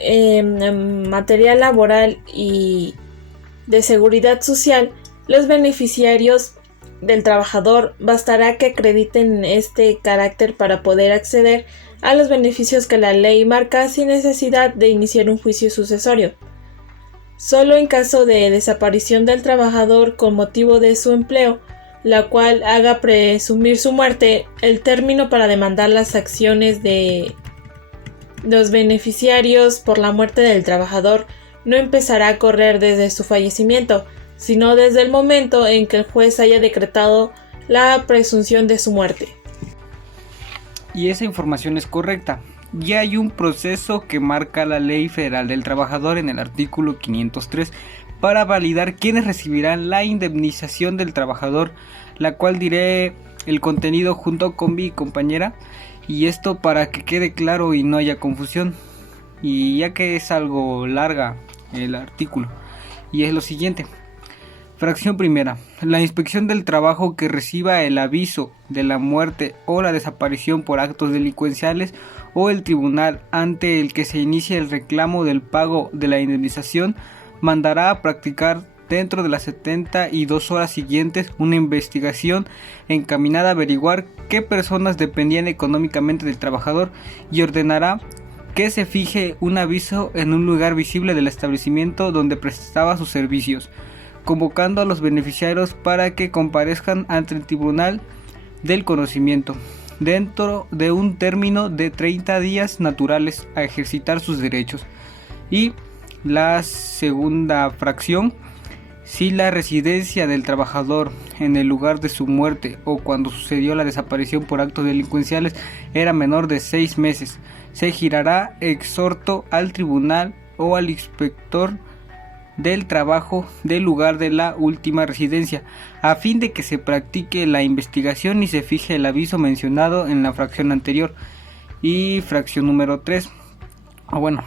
en materia laboral y de seguridad social, los beneficiarios del trabajador bastará que acrediten este carácter para poder acceder a los beneficios que la ley marca sin necesidad de iniciar un juicio sucesorio. Solo en caso de desaparición del trabajador con motivo de su empleo, la cual haga presumir su muerte, el término para demandar las acciones de los beneficiarios por la muerte del trabajador no empezará a correr desde su fallecimiento, sino desde el momento en que el juez haya decretado la presunción de su muerte. Y esa información es correcta. Ya hay un proceso que marca la Ley Federal del Trabajador en el artículo 503 para validar quiénes recibirán la indemnización del trabajador, la cual diré el contenido junto con mi compañera, y esto para que quede claro y no haya confusión, y ya que es algo larga el artículo, y es lo siguiente. Fracción primera. La inspección del trabajo que reciba el aviso de la muerte o la desaparición por actos delincuenciales o el tribunal ante el que se inicie el reclamo del pago de la indemnización mandará a practicar dentro de las 72 horas siguientes una investigación encaminada a averiguar qué personas dependían económicamente del trabajador y ordenará que se fije un aviso en un lugar visible del establecimiento donde prestaba sus servicios, convocando a los beneficiarios para que comparezcan ante el tribunal del conocimiento dentro de un término de 30 días naturales a ejercitar sus derechos. Y la segunda fracción, si la residencia del trabajador en el lugar de su muerte o cuando sucedió la desaparición por actos delincuenciales era menor de 6 meses, se girará exhorto al tribunal o al inspector del trabajo del lugar de la última residencia, a fin de que se practique la investigación y se fije el aviso mencionado en la fracción anterior. Y fracción número 3,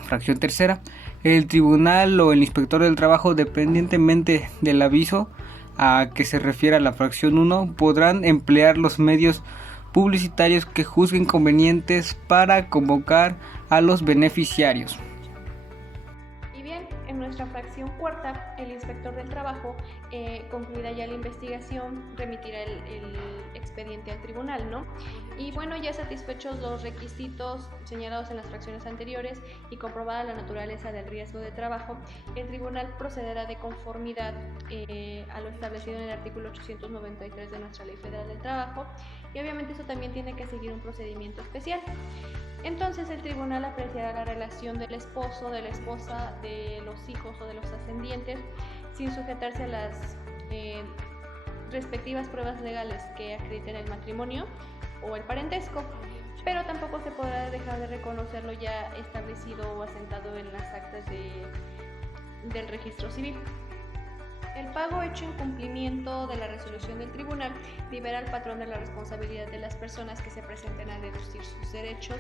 fracción tercera, el tribunal o el inspector del trabajo, dependientemente del aviso a que se refiera la fracción 1, podrán emplear los medios publicitarios que juzguen convenientes para convocar a los beneficiarios. En nuestra fracción cuarta, el inspector del trabajo, concluida ya la investigación, remitirá el expediente al tribunal, ¿no? Y bueno, ya satisfechos los requisitos señalados en las fracciones anteriores y comprobada la naturaleza del riesgo de trabajo, el tribunal procederá de conformidad a lo establecido en el artículo 893 de nuestra Ley Federal del Trabajo, y obviamente eso también tiene que seguir un procedimiento especial. Entonces el tribunal apreciará la relación del esposo, de la esposa, de los hijos o de los ascendientes sin sujetarse a las respectivas pruebas legales que acrediten el matrimonio o el parentesco, pero tampoco se podrá dejar de reconocerlo ya establecido o asentado en las actas del registro civil. El pago hecho en cumplimiento de la resolución del tribunal libera al patrón de la responsabilidad de las personas que se presenten a deducir sus derechos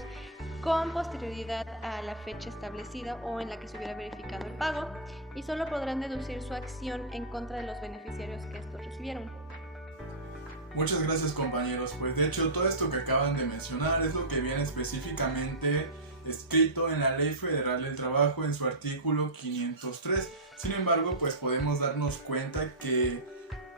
con posterioridad a la fecha establecida o en la que se hubiera verificado el pago, y solo podrán deducir su acción en contra de los beneficiarios que estos recibieron. Muchas gracias, compañeros. Pues de hecho todo esto que acaban de mencionar es lo que viene específicamente escrito en la Ley Federal del Trabajo en su artículo 503. Sin embargo, pues podemos darnos cuenta que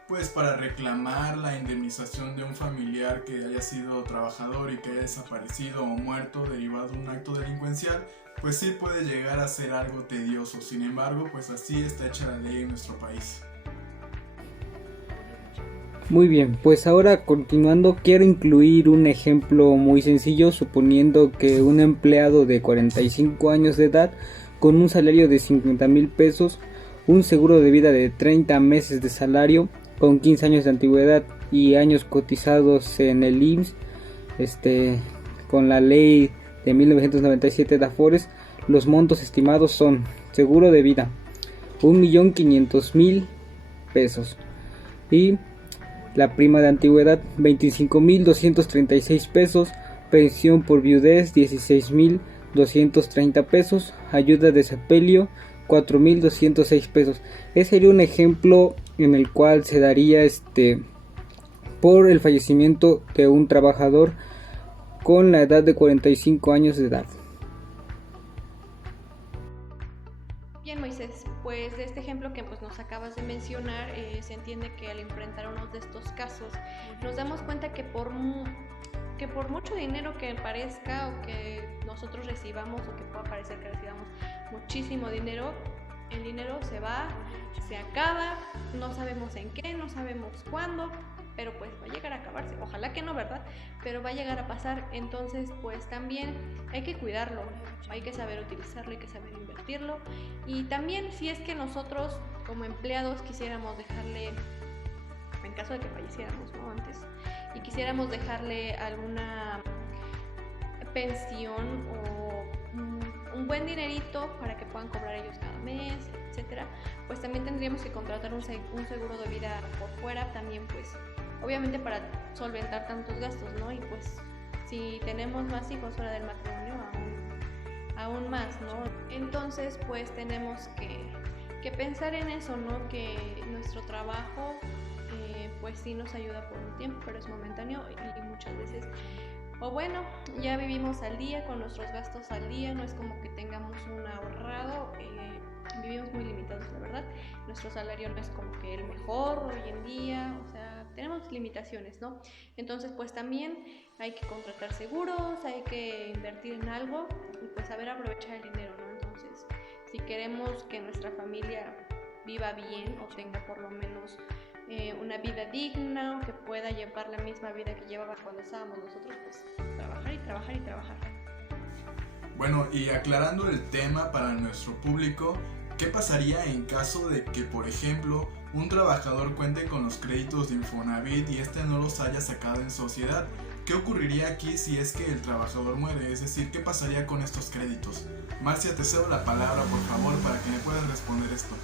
pues para reclamar la indemnización de un familiar que haya sido trabajador y que haya desaparecido o muerto derivado de un acto delincuencial, pues sí puede llegar a ser algo tedioso. Sin embargo, pues así está hecha la ley en nuestro país. Muy bien, pues ahora continuando, quiero incluir un ejemplo muy sencillo, suponiendo que un empleado de 45 años de edad con un salario de 50,000 pesos, un seguro de vida de 30 meses de salario, con 15 años de antigüedad y años cotizados en el IMSS, con la ley de 1997 de Afores, los montos estimados son: seguro de vida 1.500.000 pesos y la prima de antigüedad 25.236 pesos, pensión por viudez 16.230 pesos, ayuda de sepelio 4.206 pesos. Ese sería un ejemplo en el cual se daría por el fallecimiento de un trabajador con la edad de 45 años de edad. Bien, Moisés, pues de este ejemplo que nos acabas de mencionar, se entiende que al enfrentar uno de estos casos nos damos cuenta que por mucho dinero que parezca o que nosotros recibamos o que pueda parecer que recibamos muchísimo dinero, el dinero se va, se acaba, no sabemos en qué, no sabemos cuándo, pero pues va a llegar a acabarse, ojalá que no, ¿verdad? Pero va a llegar a pasar. Entonces pues también hay que cuidarlo, hay que saber utilizarlo, hay que saber invertirlo, y también si es que nosotros como empleados quisiéramos dejarle, en caso de que falleciéramos, ¿no? Antes, y quisiéramos dejarle alguna pensión o un buen dinerito para que puedan cobrar ellos cada mes, etcétera, pues también tendríamos que contratar un seguro de vida por fuera también, pues obviamente para solventar tantos gastos, ¿no? Y pues si tenemos más hijos fuera del matrimonio, aún más, ¿no? Entonces pues tenemos que que pensar en eso, ¿no? Que nuestro trabajo pues sí nos ayuda por un tiempo, pero es momentáneo y muchas veces, o bueno, ya vivimos al día con nuestros gastos al día, no es como que tengamos un ahorrado, vivimos muy limitados, la verdad. Nuestro salario no es como que el mejor hoy en día, o sea, tenemos limitaciones, ¿no? Entonces pues también hay que contratar seguros, hay que invertir en algo y pues saber aprovechar el dinero, ¿no? Entonces, si queremos que nuestra familia viva bien o tenga por lo menos una vida digna o que pueda llevar la misma vida que llevaba cuando estábamos nosotros, pues trabajar y trabajar y trabajar. Bueno, y aclarando el tema para nuestro público, ¿qué pasaría en caso de que, por ejemplo, un trabajador cuente con los créditos de Infonavit y este no los haya sacado en sociedad? ¿Qué ocurriría aquí si es que el trabajador muere? Es decir, ¿qué pasaría con estos créditos? Marcia, te cedo la palabra, por favor, para que me puedas responder esto.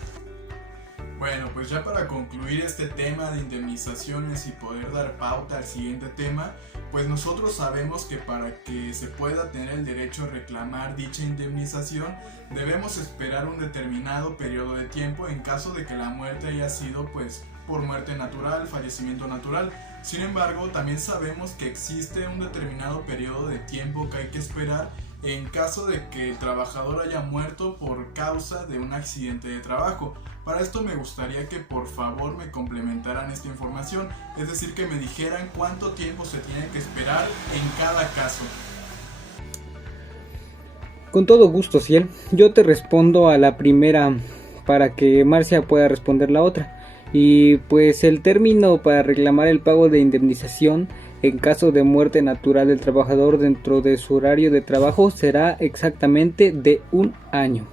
Bueno, pues ya para concluir este tema de indemnizaciones y poder dar pauta al siguiente tema, pues nosotros sabemos que para que se pueda tener el derecho a reclamar dicha indemnización, debemos esperar un determinado periodo de tiempo en caso de que la muerte haya sido pues por muerte natural, fallecimiento natural. Sin embargo, también sabemos que existe un determinado periodo de tiempo que hay que esperar en caso de que el trabajador haya muerto por causa de un accidente de trabajo. Para esto me gustaría que por favor me complementaran esta información, es decir, que me dijeran cuánto tiempo se tiene que esperar en cada caso. Con todo gusto, Ciel. Yo te respondo a la primera para que Marcia pueda responder la otra. Y pues el término para reclamar el pago de indemnización en caso de muerte natural del trabajador dentro de su horario de trabajo será exactamente de 1 año.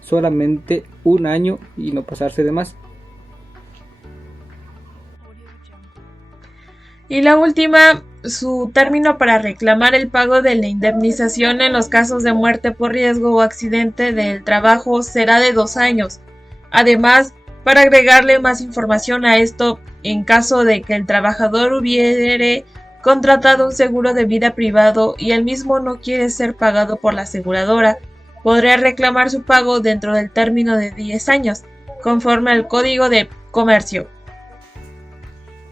Solamente 1 año y no pasarse de más. Y la última, su término para reclamar el pago de la indemnización en los casos de muerte por riesgo o accidente del trabajo será de 2 años. Además, para agregarle más información a esto, en caso de que el trabajador hubiere contratado un seguro de vida privado y el mismo no quiere ser pagado por la aseguradora, podrá reclamar su pago dentro del término de 10 años, conforme al Código de Comercio.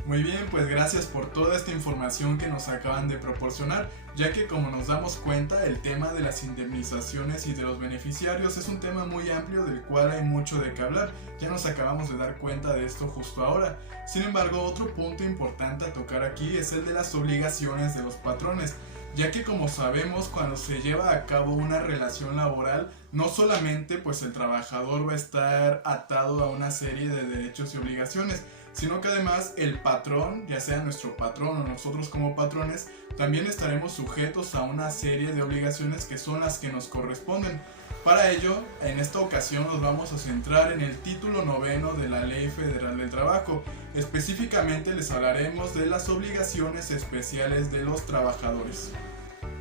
Muy bien, pues gracias por toda esta información que nos acaban de proporcionar, ya que como nos damos cuenta, el tema de las indemnizaciones y de los beneficiarios es un tema muy amplio del cual hay mucho de qué hablar. Ya nos acabamos de dar cuenta de esto justo ahora. Sin embargo, otro punto importante a tocar aquí es el de las obligaciones de los patrones, ya que como sabemos, cuando se lleva a cabo una relación laboral, no solamente pues el trabajador va a estar atado a una serie de derechos y obligaciones, sino que además el patrón, ya sea nuestro patrón o nosotros como patrones, también estaremos sujetos a una serie de obligaciones que son las que nos corresponden. Para ello, en esta ocasión nos vamos a centrar en el título 9 de la Ley Federal del Trabajo. Específicamente les hablaremos de las obligaciones especiales de los trabajadores.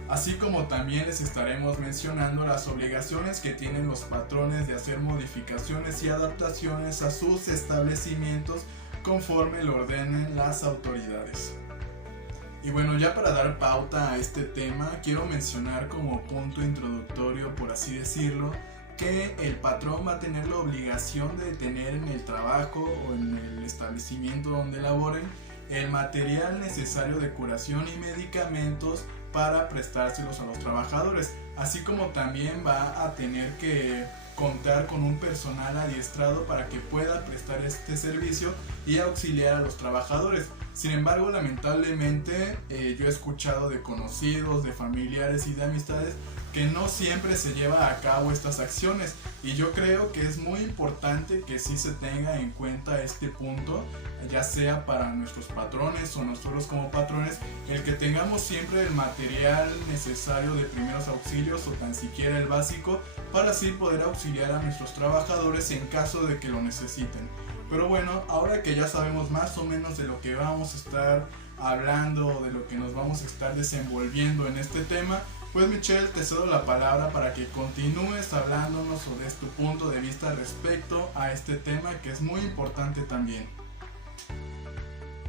Así como también les estaremos mencionando las obligaciones que tienen los patrones de hacer modificaciones y adaptaciones a sus establecimientos conforme lo ordenen las autoridades. Y bueno, ya para dar pauta a este tema, quiero mencionar como punto introductorio, por así decirlo, que el patrón va a tener la obligación de tener en el trabajo o en el establecimiento donde laboren el material necesario de curación y medicamentos para prestárselos a los trabajadores, así como también va a tener que contar con un personal adiestrado para que pueda prestar este servicio y auxiliar a los trabajadores. Sin embargo, lamentablemente yo he escuchado de conocidos, de familiares y de amistades que no siempre se lleva a cabo estas acciones, y yo creo que es muy importante que sí se tenga en cuenta este punto, ya sea para nuestros patrones o nosotros como patrones, el que tengamos siempre el material necesario de primeros auxilios o tan siquiera el básico, para así poder auxiliar a nuestros trabajadores en caso de que lo necesiten. Pero bueno, ahora que ya sabemos más o menos de lo que vamos a estar hablando, de lo que nos vamos a estar desenvolviendo en este tema, pues Michelle, te cedo la palabra para que continúes hablándonos sobre tu punto de vista respecto a este tema, que es muy importante también.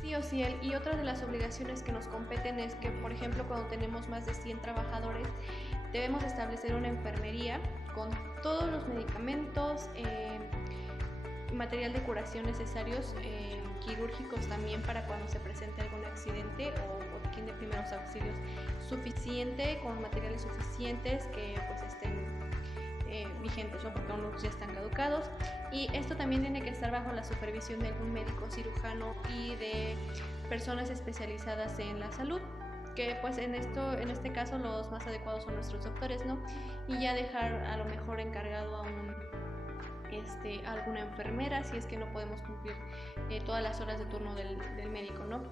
Sí, Ociel, y otra de las obligaciones que nos competen es que, por ejemplo, cuando tenemos más de 100 trabajadores, debemos establecer una enfermería con todos los medicamentos, material de curación necesarios, quirúrgicos también para cuando se presente algún accidente o botiquín de primeros auxilios suficiente, con materiales suficientes que pues estén vigentes, ¿no? Porque unos ya están caducados, y esto también tiene que estar bajo la supervisión de algún médico cirujano y de personas especializadas en la salud, que pues en este caso los más adecuados son nuestros doctores, ¿no? Y ya dejar a lo mejor encargado a alguna enfermera si es que no podemos cumplir todas las horas de turno del médico, ¿no?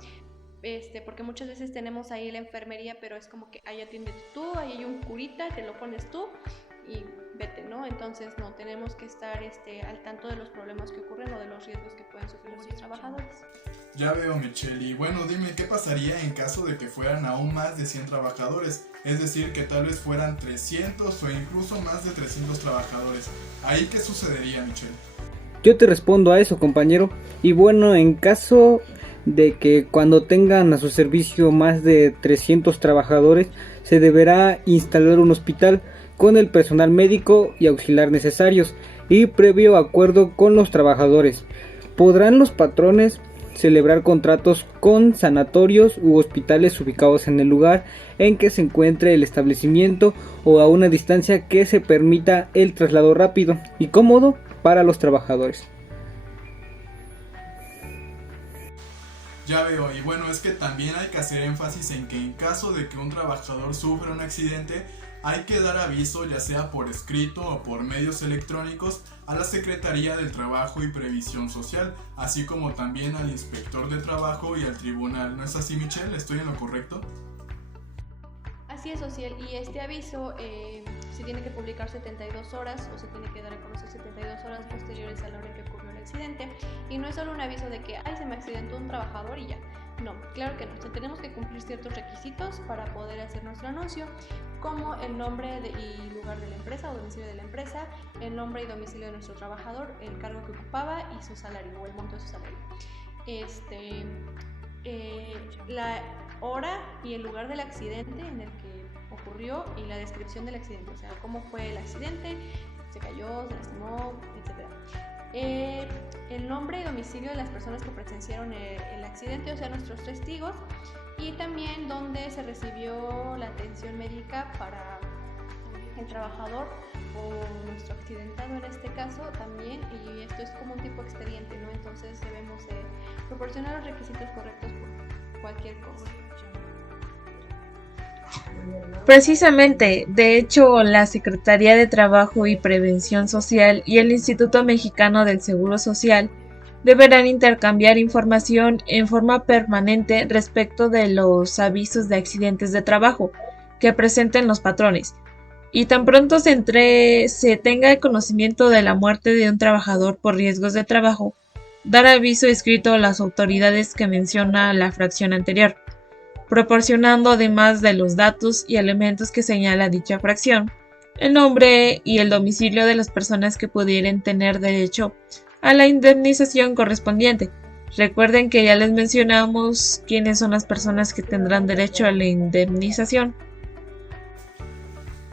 Porque muchas veces tenemos ahí la enfermería, pero es como que ahí atiendes tú, ahí hay un curita, te lo pones tú y vete, ¿no? Entonces no, tenemos que estar al tanto de los problemas que ocurren o de los riesgos que pueden sufrir nuestros trabajadores. Ya veo, Michelle, y bueno, dime, ¿qué pasaría en caso de que fueran aún más de 100 trabajadores? Es decir, que tal vez fueran 300 o incluso más de 300 trabajadores. ¿Ahí qué sucedería, Michelle? Yo te respondo a eso, compañero. Y bueno, en caso de que cuando tengan a su servicio más de 300 trabajadores, se deberá instalar un hospital con el personal médico y auxiliar necesarios y previo acuerdo con los trabajadores. Podrán los patrones celebrar contratos con sanatorios u hospitales ubicados en el lugar en que se encuentre el establecimiento o a una distancia que se permita el traslado rápido y cómodo para los trabajadores. Ya veo, y bueno, es que también hay que hacer énfasis en que en caso de que un trabajador sufra un accidente, hay que dar aviso, ya sea por escrito o por medios electrónicos, a la Secretaría del Trabajo y Previsión Social, así como también al Inspector de Trabajo y al Tribunal. ¿No es así, Michelle? ¿Estoy en lo correcto? Así es, Ociel, y este aviso se tiene que publicar 72 horas o se tiene que dar a conocer 72 horas posteriores a la hora en que ocurrió el accidente, y no es solo un aviso de que se me accidentó un trabajador y ya. No, claro que no. O sea, tenemos que cumplir ciertos requisitos para poder hacer nuestro anuncio, como el nombre y lugar de la empresa o domicilio de la empresa, el nombre y domicilio de nuestro trabajador, el cargo que ocupaba y su salario o el monto de su salario. La hora y el lugar del accidente en el que ocurrió y la descripción del accidente, o sea, cómo fue el accidente, se cayó, se lastimó, etc. El nombre y domicilio de las personas que presenciaron el accidente, o sea, nuestros testigos, y también dónde se recibió la atención médica para el trabajador o nuestro accidentado en este caso también, y esto es como un tipo expediente, ¿no? Entonces debemos proporcionar los requisitos correctos por cualquier cosa. Precisamente, de hecho, la Secretaría de Trabajo y Prevención Social y el Instituto Mexicano del Seguro Social deberán intercambiar información en forma permanente respecto de los avisos de accidentes de trabajo que presenten los patrones, y tan pronto se tenga conocimiento de la muerte de un trabajador por riesgos de trabajo, dar aviso escrito a las autoridades que menciona la fracción anterior, proporcionando además de los datos y elementos que señala dicha fracción, el nombre y el domicilio de las personas que pudieran tener derecho a la indemnización correspondiente. Recuerden que ya les mencionamos quiénes son las personas que tendrán derecho a la indemnización.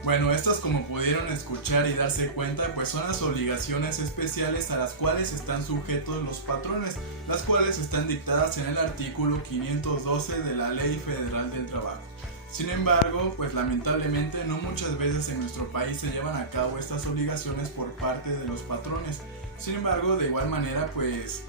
Bueno, estas, como pudieron escuchar y darse cuenta, pues son las obligaciones especiales a las cuales están sujetos los patrones, las cuales están dictadas en el artículo 512 de la Ley Federal del Trabajo. Sin embargo, pues lamentablemente no muchas veces en nuestro país se llevan a cabo estas obligaciones por parte de los patrones. Sin embargo, de igual manera, pues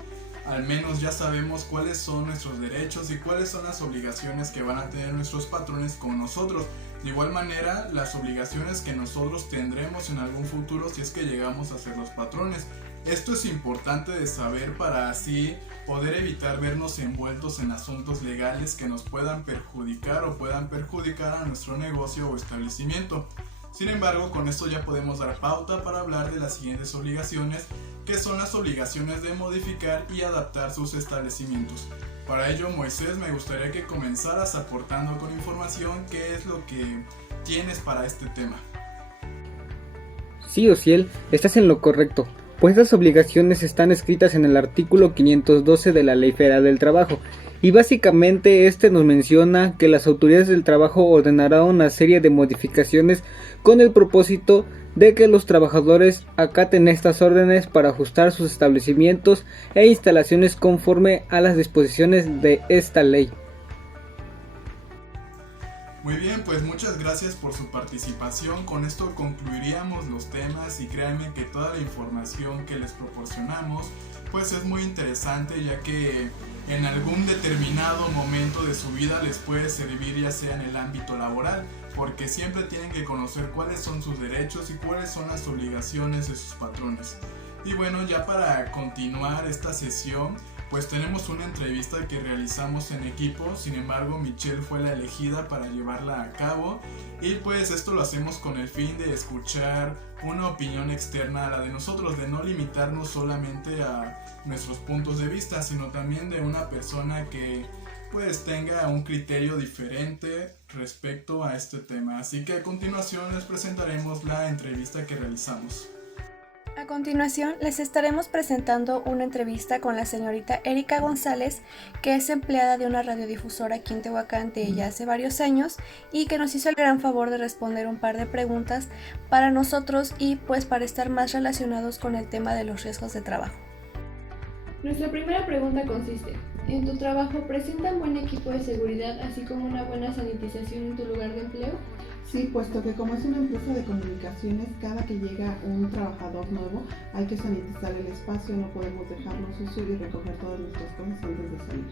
al menos ya sabemos cuáles son nuestros derechos y cuáles son las obligaciones que van a tener nuestros patrones con nosotros. De igual manera, las obligaciones que nosotros tendremos en algún futuro si es que llegamos a ser los patrones. Esto es importante de saber para así poder evitar vernos envueltos en asuntos legales que nos puedan perjudicar o puedan perjudicar a nuestro negocio o establecimiento. Sin embargo, con esto ya podemos dar pauta para hablar de las siguientes obligaciones, que son las obligaciones de modificar y adaptar sus establecimientos. Para ello, Moisés, me gustaría que comenzaras aportando con información qué es lo que tienes para este tema. Sí, Ociel, estás en lo correcto, pues estas obligaciones están escritas en el artículo 512 de la Ley Federal del Trabajo, y básicamente nos menciona que las autoridades del trabajo ordenarán una serie de modificaciones con el propósito de que los trabajadores acaten estas órdenes para ajustar sus establecimientos e instalaciones conforme a las disposiciones de esta ley. Muy bien, pues muchas gracias por su participación. Con esto concluiríamos los temas y créanme que toda la información que les proporcionamos pues es muy interesante, ya que en algún determinado momento de su vida les puede servir, ya sea en el ámbito laboral, porque siempre tienen que conocer cuáles son sus derechos y cuáles son las obligaciones de sus patrones. Y bueno, ya para continuar esta sesión, pues tenemos una entrevista que realizamos en equipo. Sin embargo, Michelle fue la elegida para llevarla a cabo, y pues esto lo hacemos con el fin de escuchar una opinión externa a la de nosotros, de no limitarnos solamente a nuestros puntos de vista, sino también de una persona que pues tenga un criterio diferente respecto a este tema. Así que a continuación les presentaremos la entrevista que realizamos. A continuación, les estaremos presentando una entrevista con la señorita Erika González, que es empleada de una radiodifusora aquí en Tehuacán de ya hace varios años y que nos hizo el gran favor de responder un par de preguntas para nosotros y pues para estar más relacionados con el tema de los riesgos de trabajo. Nuestra primera pregunta consiste: ¿en tu trabajo presentan buen equipo de seguridad así como una buena sanitización en tu lugar de empleo? Sí, puesto que como es una empresa de comunicaciones, cada que llega un trabajador nuevo hay que sanitizar el espacio, no podemos dejarlo sucio y recoger todas nuestras cosas antes de salir.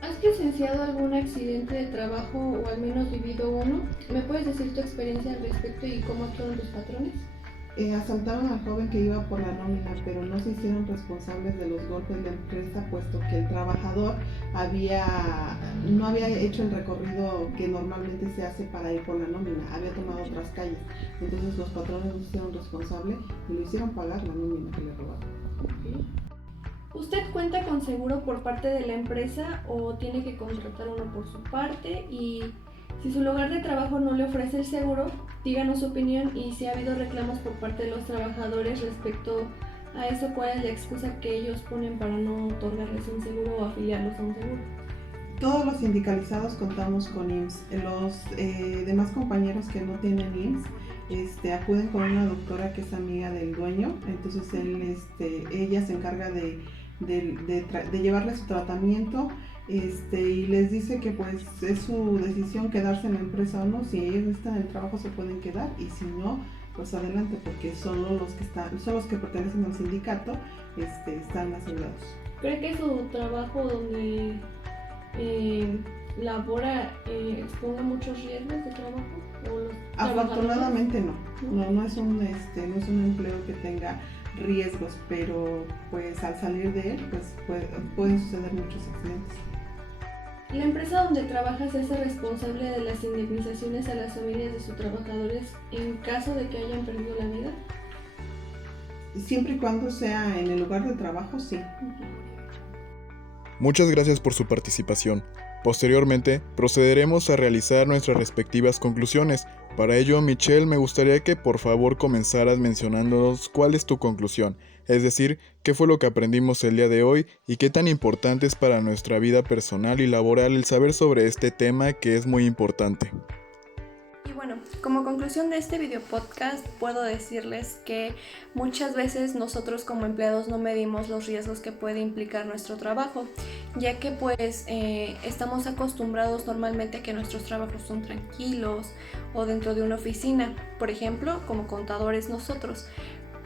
¿Has presenciado algún accidente de trabajo o al menos vivido uno? ¿Me puedes decir tu experiencia al respecto y cómo actuaron tus patrones? Asaltaron al joven que iba por la nómina, pero no se hicieron responsables de los golpes de la empresa, puesto que el trabajador no había hecho el recorrido que normalmente se hace para ir por la nómina, había tomado otras calles. Entonces los patrones no se hicieron responsables y lo hicieron pagar la nómina que le robaron. Okay. ¿Usted cuenta con seguro por parte de la empresa o tiene que contratar uno por su parte? Y si su lugar de trabajo no le ofrece el seguro, díganos su opinión y si ha habido reclamos por parte de los trabajadores respecto a eso, ¿cuál es la excusa que ellos ponen para no otorgarles un seguro o afiliarlos a un seguro? Todos los sindicalizados contamos con IMSS. Los demás compañeros que no tienen IMSS acuden con una doctora que es amiga del dueño, entonces ella se encarga de llevarle su tratamiento. Y les dice que pues es su decisión quedarse en la empresa o no. Si ellos están en el trabajo se pueden quedar, y si no, pues adelante, porque solo los que pertenecen al sindicato están asegurados. ¿Cree que su trabajo donde labora exponga muchos riesgos de trabajo? Afortunadamente no es un empleo que tenga riesgos, pero pues al salir de él pues pueden suceder muchos accidentes. ¿La empresa donde trabaja se hace responsable de las indemnizaciones a las familias de sus trabajadores en caso de que hayan perdido la vida? Siempre y cuando sea en el lugar de trabajo, sí. Muchas gracias por su participación. Posteriormente, procederemos a realizar nuestras respectivas conclusiones. Para ello, Michelle, me gustaría que por favor comenzaras mencionándonos cuál es tu conclusión, es decir, qué fue lo que aprendimos el día de hoy y qué tan importante es para nuestra vida personal y laboral el saber sobre este tema que es muy importante. Y bueno, como conclusión de este video podcast puedo decirles que muchas veces nosotros como empleados no medimos los riesgos que puede implicar nuestro trabajo, ya que pues estamos acostumbrados normalmente a que nuestros trabajos son tranquilos o dentro de una oficina, por ejemplo, como contadores nosotros,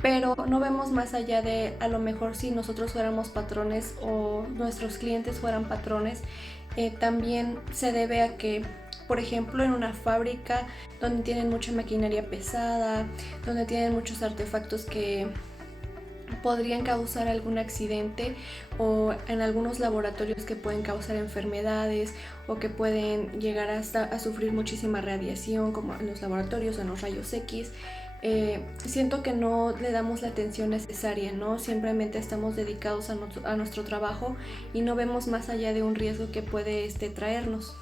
pero no vemos más allá de a lo mejor si nosotros fuéramos patrones o nuestros clientes fueran patrones. También se debe a que, por ejemplo, en una fábrica donde tienen mucha maquinaria pesada, donde tienen muchos artefactos que podrían causar algún accidente, o en algunos laboratorios que pueden causar enfermedades o que pueden llegar hasta a sufrir muchísima radiación, como en los laboratorios o en los rayos X. Siento que no le damos la atención necesaria, ¿no? Simplemente estamos dedicados a nuestro trabajo y no vemos más allá de un riesgo que puede traernos.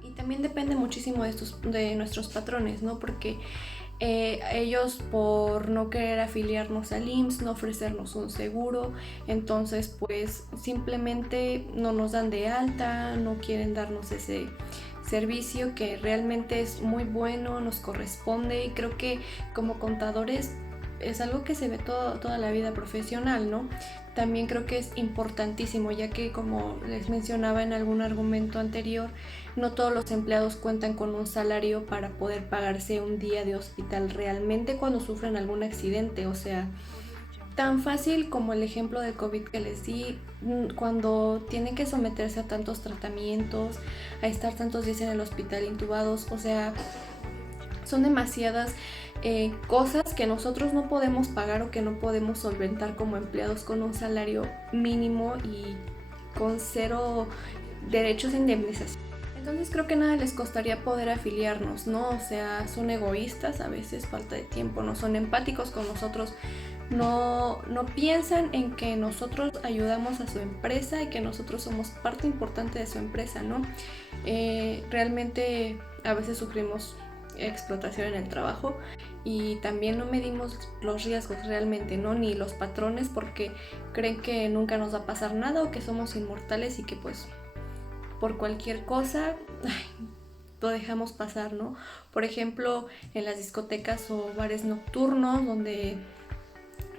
Y también depende muchísimo de nuestros patrones, ¿no? Porque Ellos por no querer afiliarnos al IMSS, no ofrecernos un seguro, entonces pues simplemente no nos dan de alta, no quieren darnos ese servicio que realmente es muy bueno, nos corresponde, y creo que como contadores es algo que se ve toda la vida profesional, ¿no? También creo que es importantísimo, ya que como les mencionaba en algún argumento anterior, no todos los empleados cuentan con un salario para poder pagarse un día de hospital realmente cuando sufren algún accidente. O sea, tan fácil como el ejemplo del COVID que les di, cuando tienen que someterse a tantos tratamientos, a estar tantos días en el hospital intubados, o sea, son demasiadas cosas que nosotros no podemos pagar o que no podemos solventar como empleados con un salario mínimo y con 0 derechos de indemnización. Entonces creo que nada les costaría poder afiliarnos, ¿no? O sea, son egoístas, a veces falta de tiempo, no son empáticos con nosotros, no piensan en que nosotros ayudamos a su empresa y que nosotros somos parte importante de su empresa, ¿no? Realmente a veces sufrimos explotación en el trabajo y también no medimos los riesgos realmente, ¿no? Ni los patrones, porque creen que nunca nos va a pasar nada o que somos inmortales y que pues por cualquier cosa lo dejamos pasar, ¿no? Por ejemplo, en las discotecas o bares nocturnos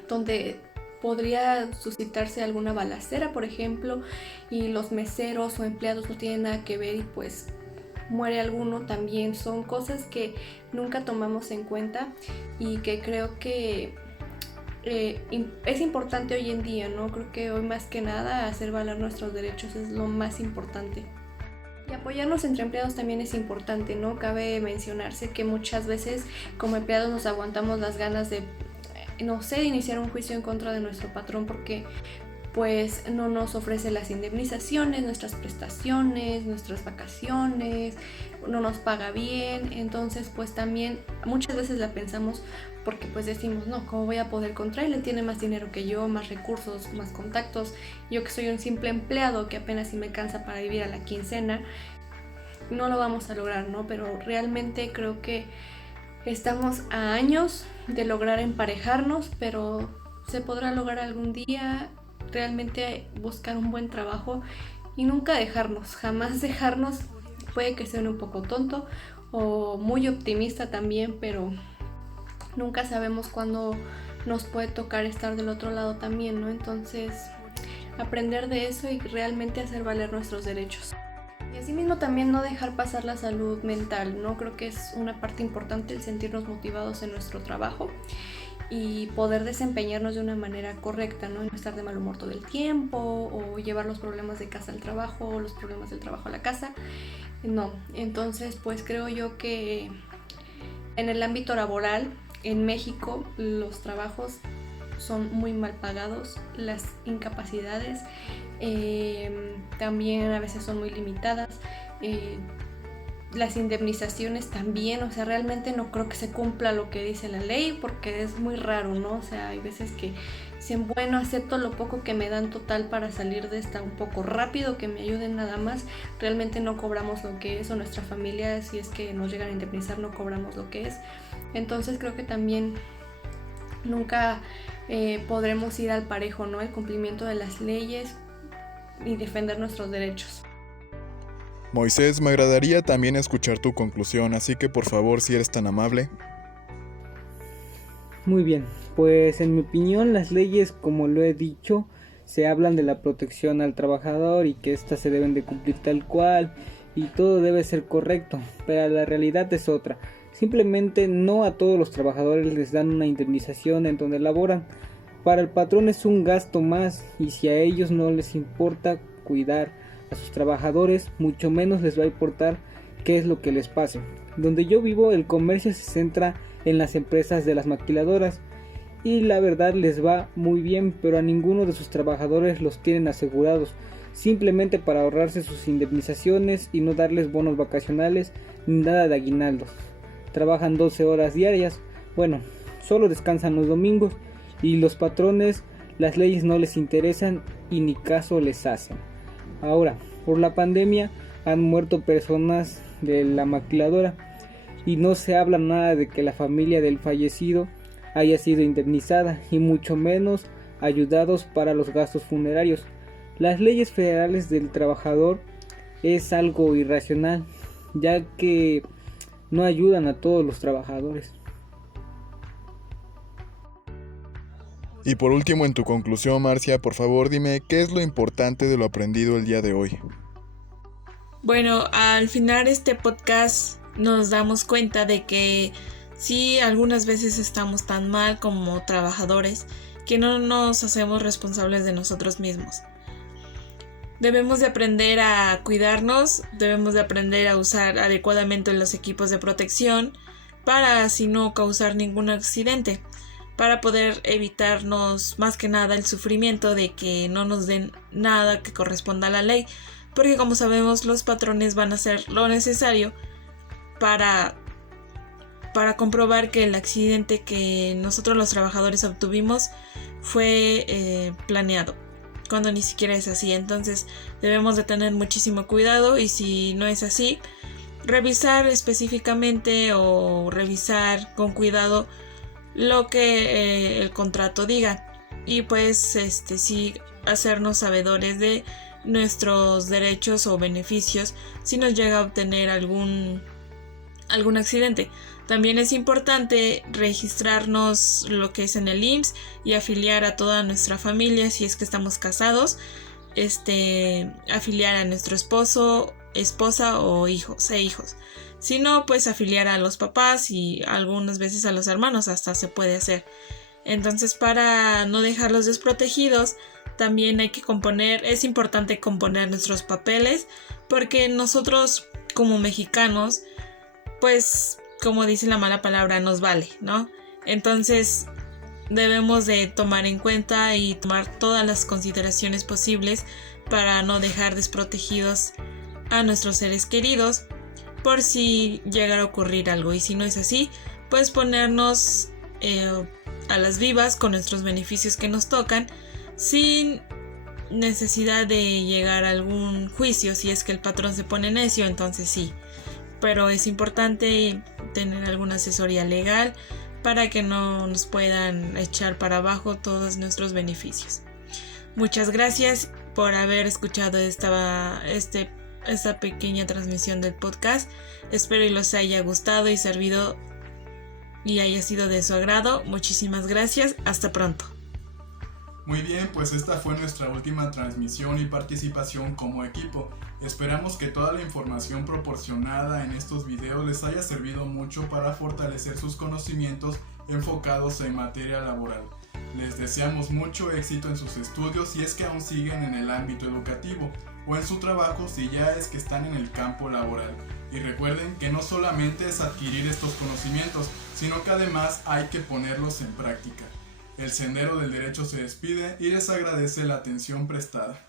donde podría suscitarse alguna balacera, por ejemplo, y los meseros o empleados no tienen nada que ver y pues muere alguno, también son cosas que nunca tomamos en cuenta y que creo que es importante hoy en día, ¿no? Creo que hoy más que nada hacer valer nuestros derechos es lo más importante. Y apoyarnos entre empleados también es importante, ¿no? Cabe mencionarse que muchas veces como empleados nos aguantamos las ganas de, no sé, de iniciar un juicio en contra de nuestro patrón porque pues no nos ofrece las indemnizaciones, nuestras prestaciones, nuestras vacaciones, no nos paga bien, entonces pues también muchas veces la pensamos porque pues decimos, no, ¿cómo voy a poder contra él? Él tiene más dinero que yo, más recursos, más contactos, yo que soy un simple empleado que apenas si me cansa para vivir a la quincena, no lo vamos a lograr, ¿no? Pero realmente creo que estamos a años de lograr emparejarnos, pero se podrá lograr algún día. Realmente buscar un buen trabajo y nunca dejarnos, jamás dejarnos. Puede que sea un poco tonto o muy optimista también, pero nunca sabemos cuándo nos puede tocar estar del otro lado también, ¿no? Entonces, aprender de eso y realmente hacer valer nuestros derechos. Y asimismo también no dejar pasar la salud mental, ¿no? Creo que es una parte importante el sentirnos motivados en nuestro trabajo y poder desempeñarnos de una manera correcta, ¿no? No estar de mal humor todo el tiempo o llevar los problemas de casa al trabajo o los problemas del trabajo a la casa. No, entonces pues creo yo que en el ámbito laboral en México los trabajos son muy mal pagados, las incapacidades también a veces son muy limitadas, las indemnizaciones también, o sea, realmente no creo que se cumpla lo que dice la ley porque es muy raro, ¿no? O sea, hay veces que dicen, bueno, acepto lo poco que me dan total para salir de esta un poco rápido, que me ayuden nada más, realmente no cobramos lo que es, o nuestra familia, si es que nos llegan a indemnizar, no cobramos lo que es. Entonces creo que también nunca podremos ir al parejo, ¿no? El cumplimiento de las leyes y defender nuestros derechos. Moisés, me agradaría también escuchar tu conclusión, así que por favor, si eres tan amable. Muy bien, pues en mi opinión las leyes, como lo he dicho, se hablan de la protección al trabajador y que éstas se deben de cumplir tal cual y todo debe ser correcto, pero la realidad es otra. Simplemente no a todos los trabajadores les dan una indemnización en donde laboran. Para el patrón es un gasto más y si a ellos no les importa cuidar a sus trabajadores, mucho menos les va a importar qué es lo que les pase. Donde yo vivo, el comercio se centra en las empresas de las maquiladoras y la verdad les va muy bien, pero a ninguno de sus trabajadores los tienen asegurados, simplemente para ahorrarse sus indemnizaciones y no darles bonos vacacionales ni nada de aguinaldos. Trabajan 12 horas diarias, bueno, solo descansan los domingos y los patrones, las leyes no les interesan y ni caso les hacen. Ahora, por la pandemia han muerto personas de la maquiladora y no se habla nada de que la familia del fallecido haya sido indemnizada y mucho menos ayudados para los gastos funerarios. Las leyes federales del trabajador es algo irracional, ya que no ayudan a todos los trabajadores. Y por último, en tu conclusión, Marcia, por favor dime qué es lo importante de lo aprendido el día de hoy. Bueno, al final este podcast nos damos cuenta de que sí, algunas veces estamos tan mal como trabajadores que no nos hacemos responsables de nosotros mismos. Debemos de aprender a cuidarnos, debemos de aprender a usar adecuadamente los equipos de protección para así no causar ningún accidente, para poder evitarnos más que nada el sufrimiento de que no nos den nada que corresponda a la ley, porque como sabemos los patrones van a hacer lo necesario para comprobar que el accidente que nosotros los trabajadores obtuvimos fue planeado, cuando ni siquiera es así. Entonces debemos de tener muchísimo cuidado y si no es así, revisar específicamente o revisar con cuidado lo que el contrato diga y pues sí hacernos sabedores de nuestros derechos o beneficios si nos llega a obtener algún accidente. También es importante registrarnos lo que es en el IMSS y afiliar a toda nuestra familia si es que estamos casados, afiliar a nuestro esposo, esposa o hijos e hijos. Si no, pues afiliar a los papás y algunas veces a los hermanos hasta se puede hacer. Entonces, para no dejarlos desprotegidos, también es importante componer nuestros papeles, porque nosotros como mexicanos, pues como dice la mala palabra, nos vale, ¿no? Entonces debemos de tomar en cuenta y tomar todas las consideraciones posibles para no dejar desprotegidos a nuestros seres queridos por si llegara a ocurrir algo, y si no es así, pues ponernos a las vivas con nuestros beneficios que nos tocan sin necesidad de llegar a algún juicio. Si es que el patrón se pone necio, entonces sí, pero es importante tener alguna asesoría legal para que no nos puedan echar para abajo todos nuestros beneficios. Muchas gracias por haber escuchado esta pequeña transmisión del podcast. Espero y los haya gustado y servido y haya sido de su agrado. Muchísimas gracias. Hasta pronto. Muy bien, pues esta fue nuestra última transmisión y participación como equipo. Esperamos que toda la información proporcionada en estos videos les haya servido mucho para fortalecer sus conocimientos enfocados en materia laboral. Les deseamos mucho éxito en sus estudios si es que aún siguen en el ámbito educativo, o en su trabajo si ya es que están en el campo laboral. Y recuerden que no solamente es adquirir estos conocimientos, sino que además hay que ponerlos en práctica. El Sendero del Derecho se despide y les agradece la atención prestada.